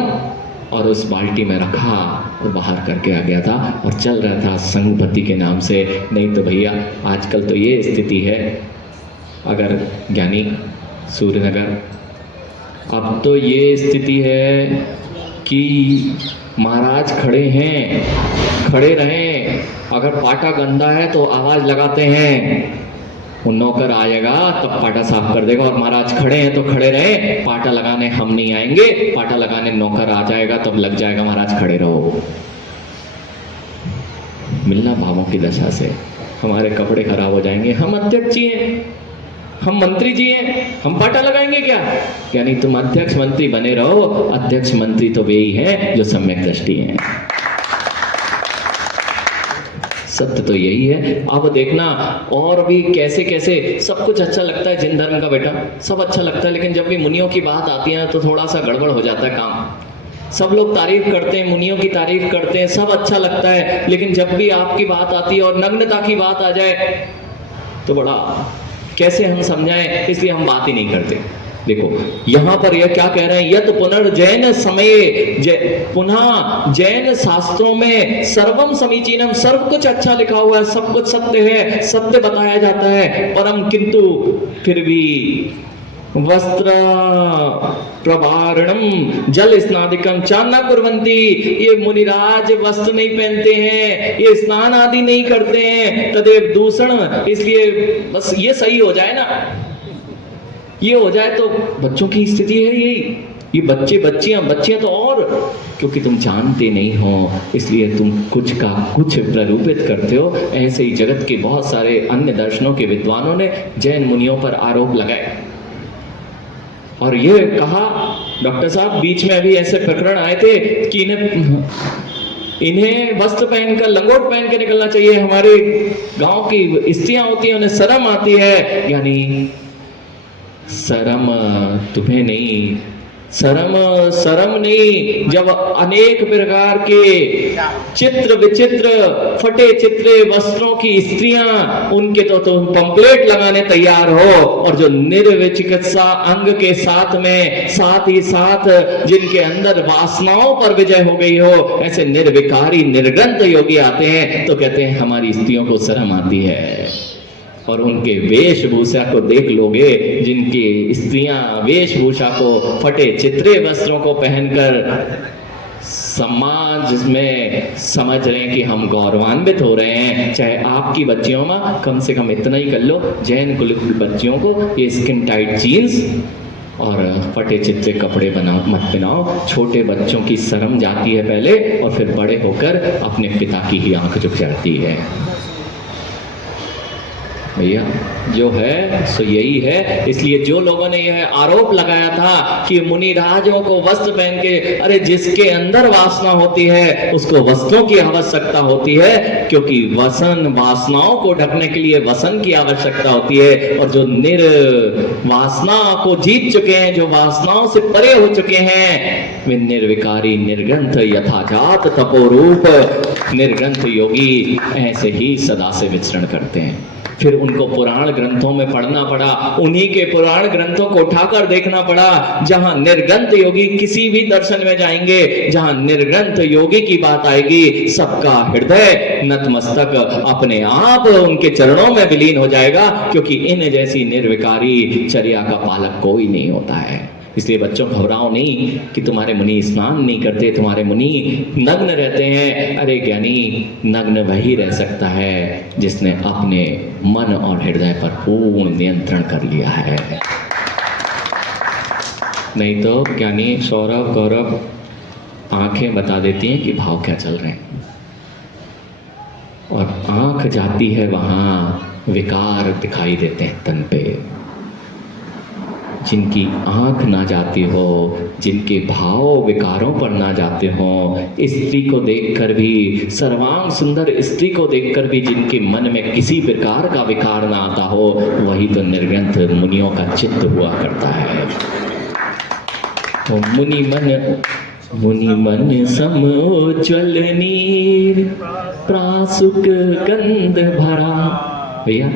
और उस बाल्टी में रखा और बाहर करके आ गया था और चल रहा था संघपति के नाम से। नहीं तो भैया आजकल तो ये स्थिति है, अगर ज्ञानी सूर्यनगर, अब तो ये स्थिति है कि महाराज खड़े हैं, खड़े रहें, अगर पाटा गंदा है तो आवाज़ लगाते हैं, वो नौकर आएगा तब पाटा साफ कर देगा। और महाराज खड़े हैं तो खड़े रहे, पाटा लगाने हम नहीं आएंगे, पाटा लगाने नौकर आ जाएगा तब लग जाएगा, महाराज खड़े रहो। मिलना भावों की दशा से हमारे कपड़े खराब हो जाएंगे। हम अध्यक्ष जी हैं, हम मंत्री जी हैं, हम पाटा लगाएंगे क्या? यानी तुम अध्यक्ष मंत्री बने रहो। अध्यक्ष मंत्री तो वे ही हैं जो सम्यक दृष्टि हैं। सत्य तो यही है। अब देखना और भी कैसे कैसे सब कुछ अच्छा लगता है जिन धर्म का बेटा, सब अच्छा लगता है, लेकिन जब भी मुनियों की बात आती है तो थोड़ा सा गड़बड़ हो जाता है काम। सब लोग तारीफ करते हैं, मुनियों की तारीफ करते हैं, सब अच्छा लगता है, लेकिन जब भी आपकी बात आती है और नग्नता की बात आ जाए तो बड़ा कैसे हम समझाएं, इसलिए हम बात ही नहीं करते। देखो यहां पर यह क्या कह रहे हैं, यत पुनर्जैन समय पुनः जैन शास्त्रों में सर्वम समीचीनम, सब कुछ अच्छा लिखा हुआ है, सब कुछ सत्य है, सत्य बताया जाता है। परम किंतु फिर भी वस्त्र प्रवारणम जल स्नादिकम चान्ना कुर्वन्ति, ये मुनिराज वस्त्र नहीं पहनते हैं, ये स्नान आदि नहीं करते हैं, तदेव दूषण, इसलिए बस ये सही हो जाए ना, ये हो जाए तो बच्चों की स्थिति है यही। ये बच्चियां तो और, क्योंकि तुम जानते नहीं हो इसलिए तुम कुछ का कुछ प्ररूपित करते हो। ऐसे ही जगत के बहुत सारे अन्य दर्शनों के विद्वानों ने जैन मुनियों पर आरोप लगाए और ये कहा, डॉक्टर साहब बीच में अभी ऐसे प्रकरण आए थे कि इन्हें वस्त्र पहनकर, लंगोट पहन के निकलना चाहिए। हमारे गांव की स्त्रियां होती हैं, उन्हें शर्म आती है। यानी शर्म तुम्हें नहीं, शर्म नहीं, जब अनेक प्रकार के चित्र विचित्र फटे चित्रे वस्त्रों की स्त्रियां, उनके तो तुम पंपलेट लगाने तैयार हो, और जो निर्विचिकित्सा अंग के साथ में साथ ही साथ जिनके अंदर वासनाओं पर विजय हो गई हो, ऐसे निर्विकारी निर्ग्रंथ योगी आते हैं तो कहते हैं हमारी स्त्रियों को शर्म आती है। और उनके वेशभूषा को देख लोगे, जिनकी स्त्रियां वेशभूषा को फटे चित्रे वस्त्रों को पहनकर समाज में समझ रहे हैं कि हम गौरवान्वित हो रहे हैं। चाहे आपकी बच्चियों में कम से कम इतना ही कर लो, जैन कुल की बच्चियों को ये स्किन टाइट जीन्स और फटे चित्रे कपड़े मत पहनाओ। छोटे बच्चों की शर्म जाती है पहले, और फिर बड़े होकर अपने पिता की ही आंख झुक जाती है। भैया जो है सो यही है। इसलिए जो लोगों ने यह आरोप लगाया था कि मुनिराजों को वस्त्र पहन के, अरे जिसके अंदर वासना होती है उसको वस्त्रों की आवश्यकता होती है, क्योंकि वसन वासनाओं को ढकने के लिए वसन की आवश्यकता होती है। और जो निर्वासना को जीत चुके हैं, जो वासनाओं से परे हो चुके हैं, वे निर्विकारी निर्ग्रंथ यथाजात तपोरूप निर्ग्रंथ योगी ऐसे ही सदा से विचरण करते हैं। फिर उनको पुराण ग्रंथों में पढ़ना पड़ा, उन्हीं के पुराण ग्रंथों को उठाकर देखना पड़ा। जहां निर्ग्रंथ योगी, किसी भी दर्शन में जाएंगे जहां निर्ग्रंथ योगी की बात आएगी, सबका हृदय नतमस्तक अपने आप उनके चरणों में विलीन हो जाएगा, क्योंकि इन जैसी निर्विकारी चर्या का पालक कोई नहीं होता है। इसलिए बच्चों घबराओ नहीं कि तुम्हारे मुनि स्नान नहीं करते, तुम्हारे मुनि नग्न रहते हैं। अरे ज्ञानी, नग्न वही रह सकता है जिसने अपने मन और हृदय पर पूर्ण नियंत्रण कर लिया है। नहीं तो ज्ञानी सौरभ गौरव आंखें बता देती हैं कि भाव क्या चल रहे हैं, और आंख जाती है वहां विकार दिखाई देते हैं तन पे। जिनकी आंख ना जाती हो, जिनके भाव विकारों पर ना जाते हो, स्त्री को देखकर भी, सर्वांग सुंदर स्त्री को देखकर भी जिनके मन में किसी प्रकार का विकार ना आता हो, वही तो निर्ग्रंथ मुनियों का चित्त हुआ करता है। तो मुनि मन समोज्वल नीर प्रासुक गंध भरा। भैया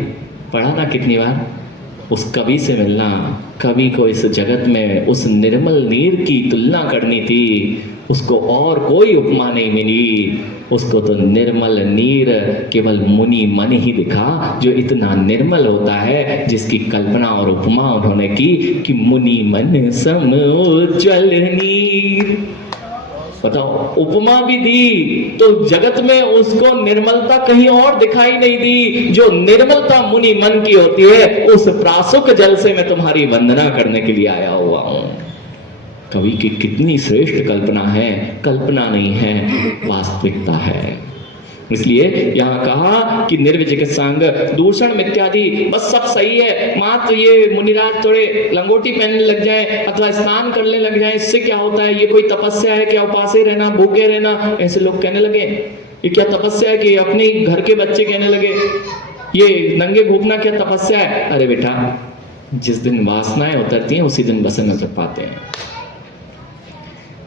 पढ़ा ना कितनी बार, उस कवि से मिलना, कवि को इस जगत में उस निर्मल नीर की तुलना करनी थी, उसको और कोई उपमा नहीं मिली। उसको तो निर्मल नीर केवल मुनि मन ही दिखा, जो इतना निर्मल होता है, जिसकी कल्पना और उपमा उन्होंने की कि मुनि मन सम उज्ज्वल नीर। बताओ, उपमा भी दी तो जगत में उसको निर्मलता कहीं और दिखाई नहीं दी। जो निर्मलता मुनि मन की होती है, उस प्रासुक जल से मैं तुम्हारी वंदना करने के लिए आया हुआ हूं। कवि की कितनी श्रेष्ठ कल्पना है, कल्पना नहीं है, वास्तविकता है। इसलिए यहाँ कहा कि निर्विचिकित्सांग दूषण मिथ्यादि बस सब सही है, मात्र ये मुनिराज थोड़े लंगोटी पहनने लग जाए अथवा स्नान करने लग जाए, इससे क्या होता है? ये कोई तपस्या है क्या? उपासे रहना, भूखे रहना, ऐसे लोग कहने लगे। ये क्या तपस्या है कि अपने ही घर के बच्चे कहने लगे ये नंगे घूमना क्या तपस्या है? अरे बेटा, जिस दिन वासनाएं उतरती हैं उसी दिन वसन उतर पाते हैं।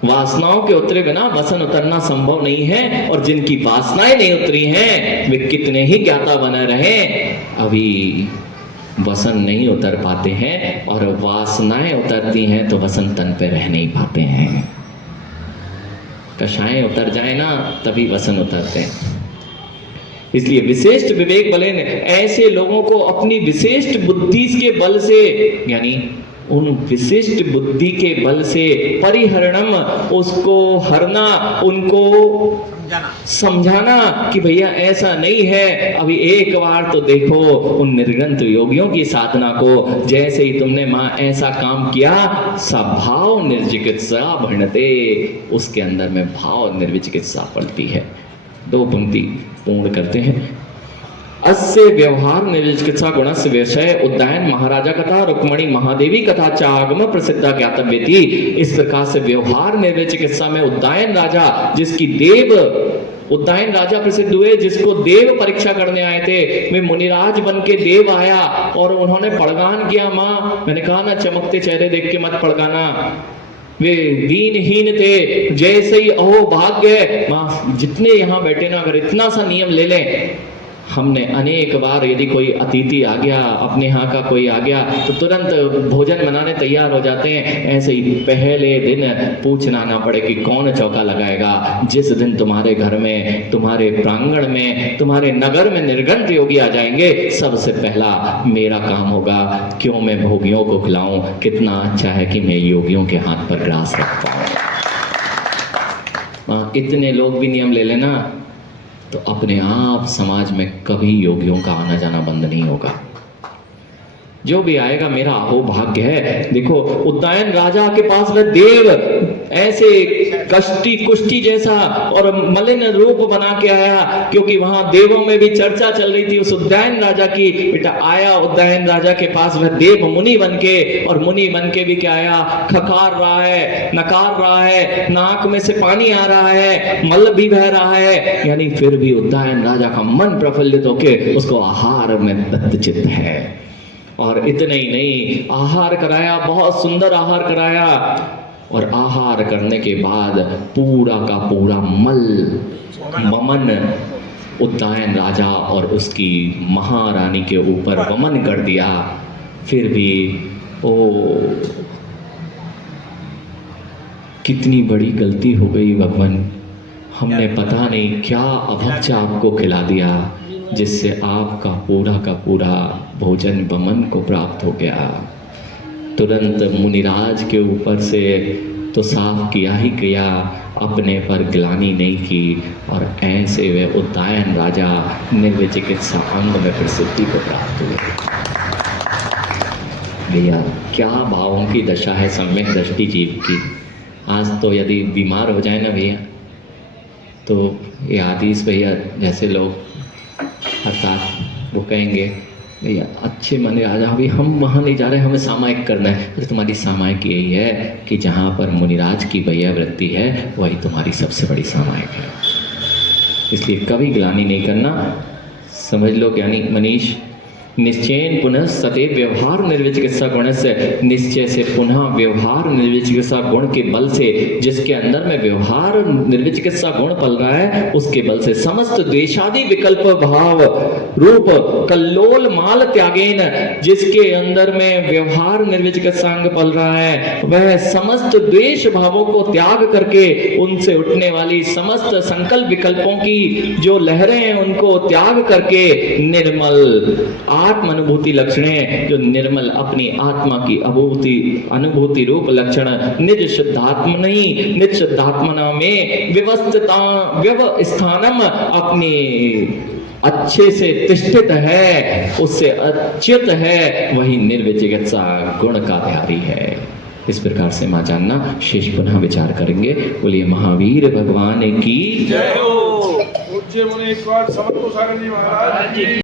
वासनाओं के उतरे बिना वसन उतरना संभव नहीं है, और जिनकी वासनाएं नहीं उतरी हैं वे कितने ही ज्ञाता बने रहे, अभी वसन नहीं उतर पाते हैं। और वासनाएं उतरती हैं तो वसन तन पे रह नहीं पाते हैं। कषाएं उतर जाए ना तभी वसन उतरते हैं। इसलिए विशिष्ट विवेक बलेन ऐसे लोगों को अपनी विशिष्ट बुद्धि के बल से, यानी उन विशिष्ट बुद्धि के बल से परिहरणम, उसको हरना, उनको समझाना कि भैया ऐसा नहीं है। अभी एक बार तो देखो उन निर्ग्रंथ योगियों की साधना को, जैसे ही तुमने मां ऐसा काम किया, सभाव निर्चिकित्सा भणते, उसके अंदर में भाव निर्विचिकित्सा पड़ती है। 2 पंक्ति पूर्ण करते हैं। अस्य व्यवहार निर्विचिकित्सा गुणस्य विषय उद्दायन महाराजा कथा रुक्मणी महादेवी कथा चागम प्रसिद्धा ज्ञातव्य थी। इस प्रकार से व्यवहार निर्विचिकित्सा में उद्दायन राजा, जिसकी देव उद्दायन राजा प्रसिद्ध हुए, जिसको देव परीक्षा करने आए थे, वे मुनिराज बन के देव आया और उन्होंने पड़गान किया। माँ, मैंने कहा ना चमकते चेहरे देख के मत पड़गाना, वे दीनहीन थे, जैसे ही अहो भाग्य। माँ, जितने यहाँ बैठे ना, अगर इतना सा नियम ले लें, हमने अनेक बार यदि कोई अतिथि आ गया, अपने यहाँ का कोई आ गया, तो तुरंत भोजन बनाने तैयार हो जाते हैं। ऐसे ही पहले दिन पूछना ना पड़े कि कौन चौका लगाएगा। जिस दिन तुम्हारे घर में, तुम्हारे प्रांगण में, तुम्हारे नगर में निर्ग्रंथ योगी आ जाएंगे, सबसे पहला मेरा काम होगा, क्यों मैं भोगियों को खिलाऊं। कितना अच्छा है कि मैं योगियों के हाथ पर ग्रास रखता हूँ। इतने लोग भी नियम ले लेना तो अपने आप समाज में कभी योगियों का आना जाना बंद नहीं होगा। जो भी आएगा मेरा अहो भाग्य है। देखो, उद्दायन राजा के पास वह देव ऐसे कष्टी कुष्टी जैसा और मलिन रूप बना के आया, क्योंकि वहां देवों में भी चर्चा चल रही थी उस उद्यान राजा की। बेटा आया उद्यान राजा के पास वह देव मुनि बन के, और मुनि बन के भी क्या आया, खकार रहा है, नकार रहा है, नाक में से पानी आ रहा है, मल भी बह रहा है, यानी फिर भी उद्यान राजा का मन प्रफुल्लित होके उसको आहार में तत्चित है। और इतने ही नहीं, आहार कराया, बहुत सुंदर आहार कराया, और आहार करने के बाद पूरा का पूरा मल वमन उद्यान राजा और उसकी महारानी के ऊपर वमन कर दिया। फिर भी ओ कितनी बड़ी गलती हो गई भगवान, हमने पता नहीं क्या अभक्ष आपको खिला दिया जिससे आपका पूरा का पूरा भोजन वमन को प्राप्त हो गया। तुरंत मुनिराज के ऊपर से तो साफ किया ही किया, अपने पर ग्लानि नहीं की, और ऐसे वे उद्यान राजा निर्विचिकित्सा अंग में प्रसिद्धि को प्राप्त हुए। भैया क्या भावों की दशा है सम्यक दृष्टि जीव की। आज तो यदि बीमार हो जाए ना भैया, तो ये आदिश भैया जैसे लोग अर्थात वो कहेंगे भैया अच्छे मने राजा, अभी हम वहाँ नहीं जा रहे, हमें सामायिक करना है। तो तुम्हारी सामायिक यही है कि जहाँ पर मुनिराज की भैया वृत्ति है वही तुम्हारी सबसे बड़ी सामायिक है। इसलिए कभी ग्लानि नहीं करना। समझ लो यानी मनीष, निश्चयन पुनः सदैव व्यवहार निर्विचिकित्सा गुण से, निश्चय से पुनः व्यवहार निर्विचिकित्सा गुण के बल से, जिसके अंदर में व्यवहार निर्विचिकित्सा गुण पल रहा है, उसके बल से समस्त द्वेषादि विकल्प भाव रूप कल्लोल माल त्यागेन, जिसके अंदर में व्यवहार निर्विचिकित्सा अंग पल रहा है, वह समस्त द्वेष भावों को त्याग करके उनसे उठने वाली समस्त संकल्प विकल्पों की जो लहरें हैं उनको त्याग करके निर्मल आत्म अनुभूति लक्षण है, जो निर्मल अपनी आत्मा की अनुभूति रूप लक्षण निज शुद्धात्म नहीं, निज शुद्धात्मना में व्यवस्थानम अपनी अच्छे से तिष्ठित है, उससे अच्युत है, वही निर्विचिकित्सा गुण का धारी है। इस प्रकार से मां जानना शेष पुनः विचार करेंगे। बोलिए महावीर भगवान की जय हो। पूज्य मुनि एक बार समर्थ सागर जी महाराज जी।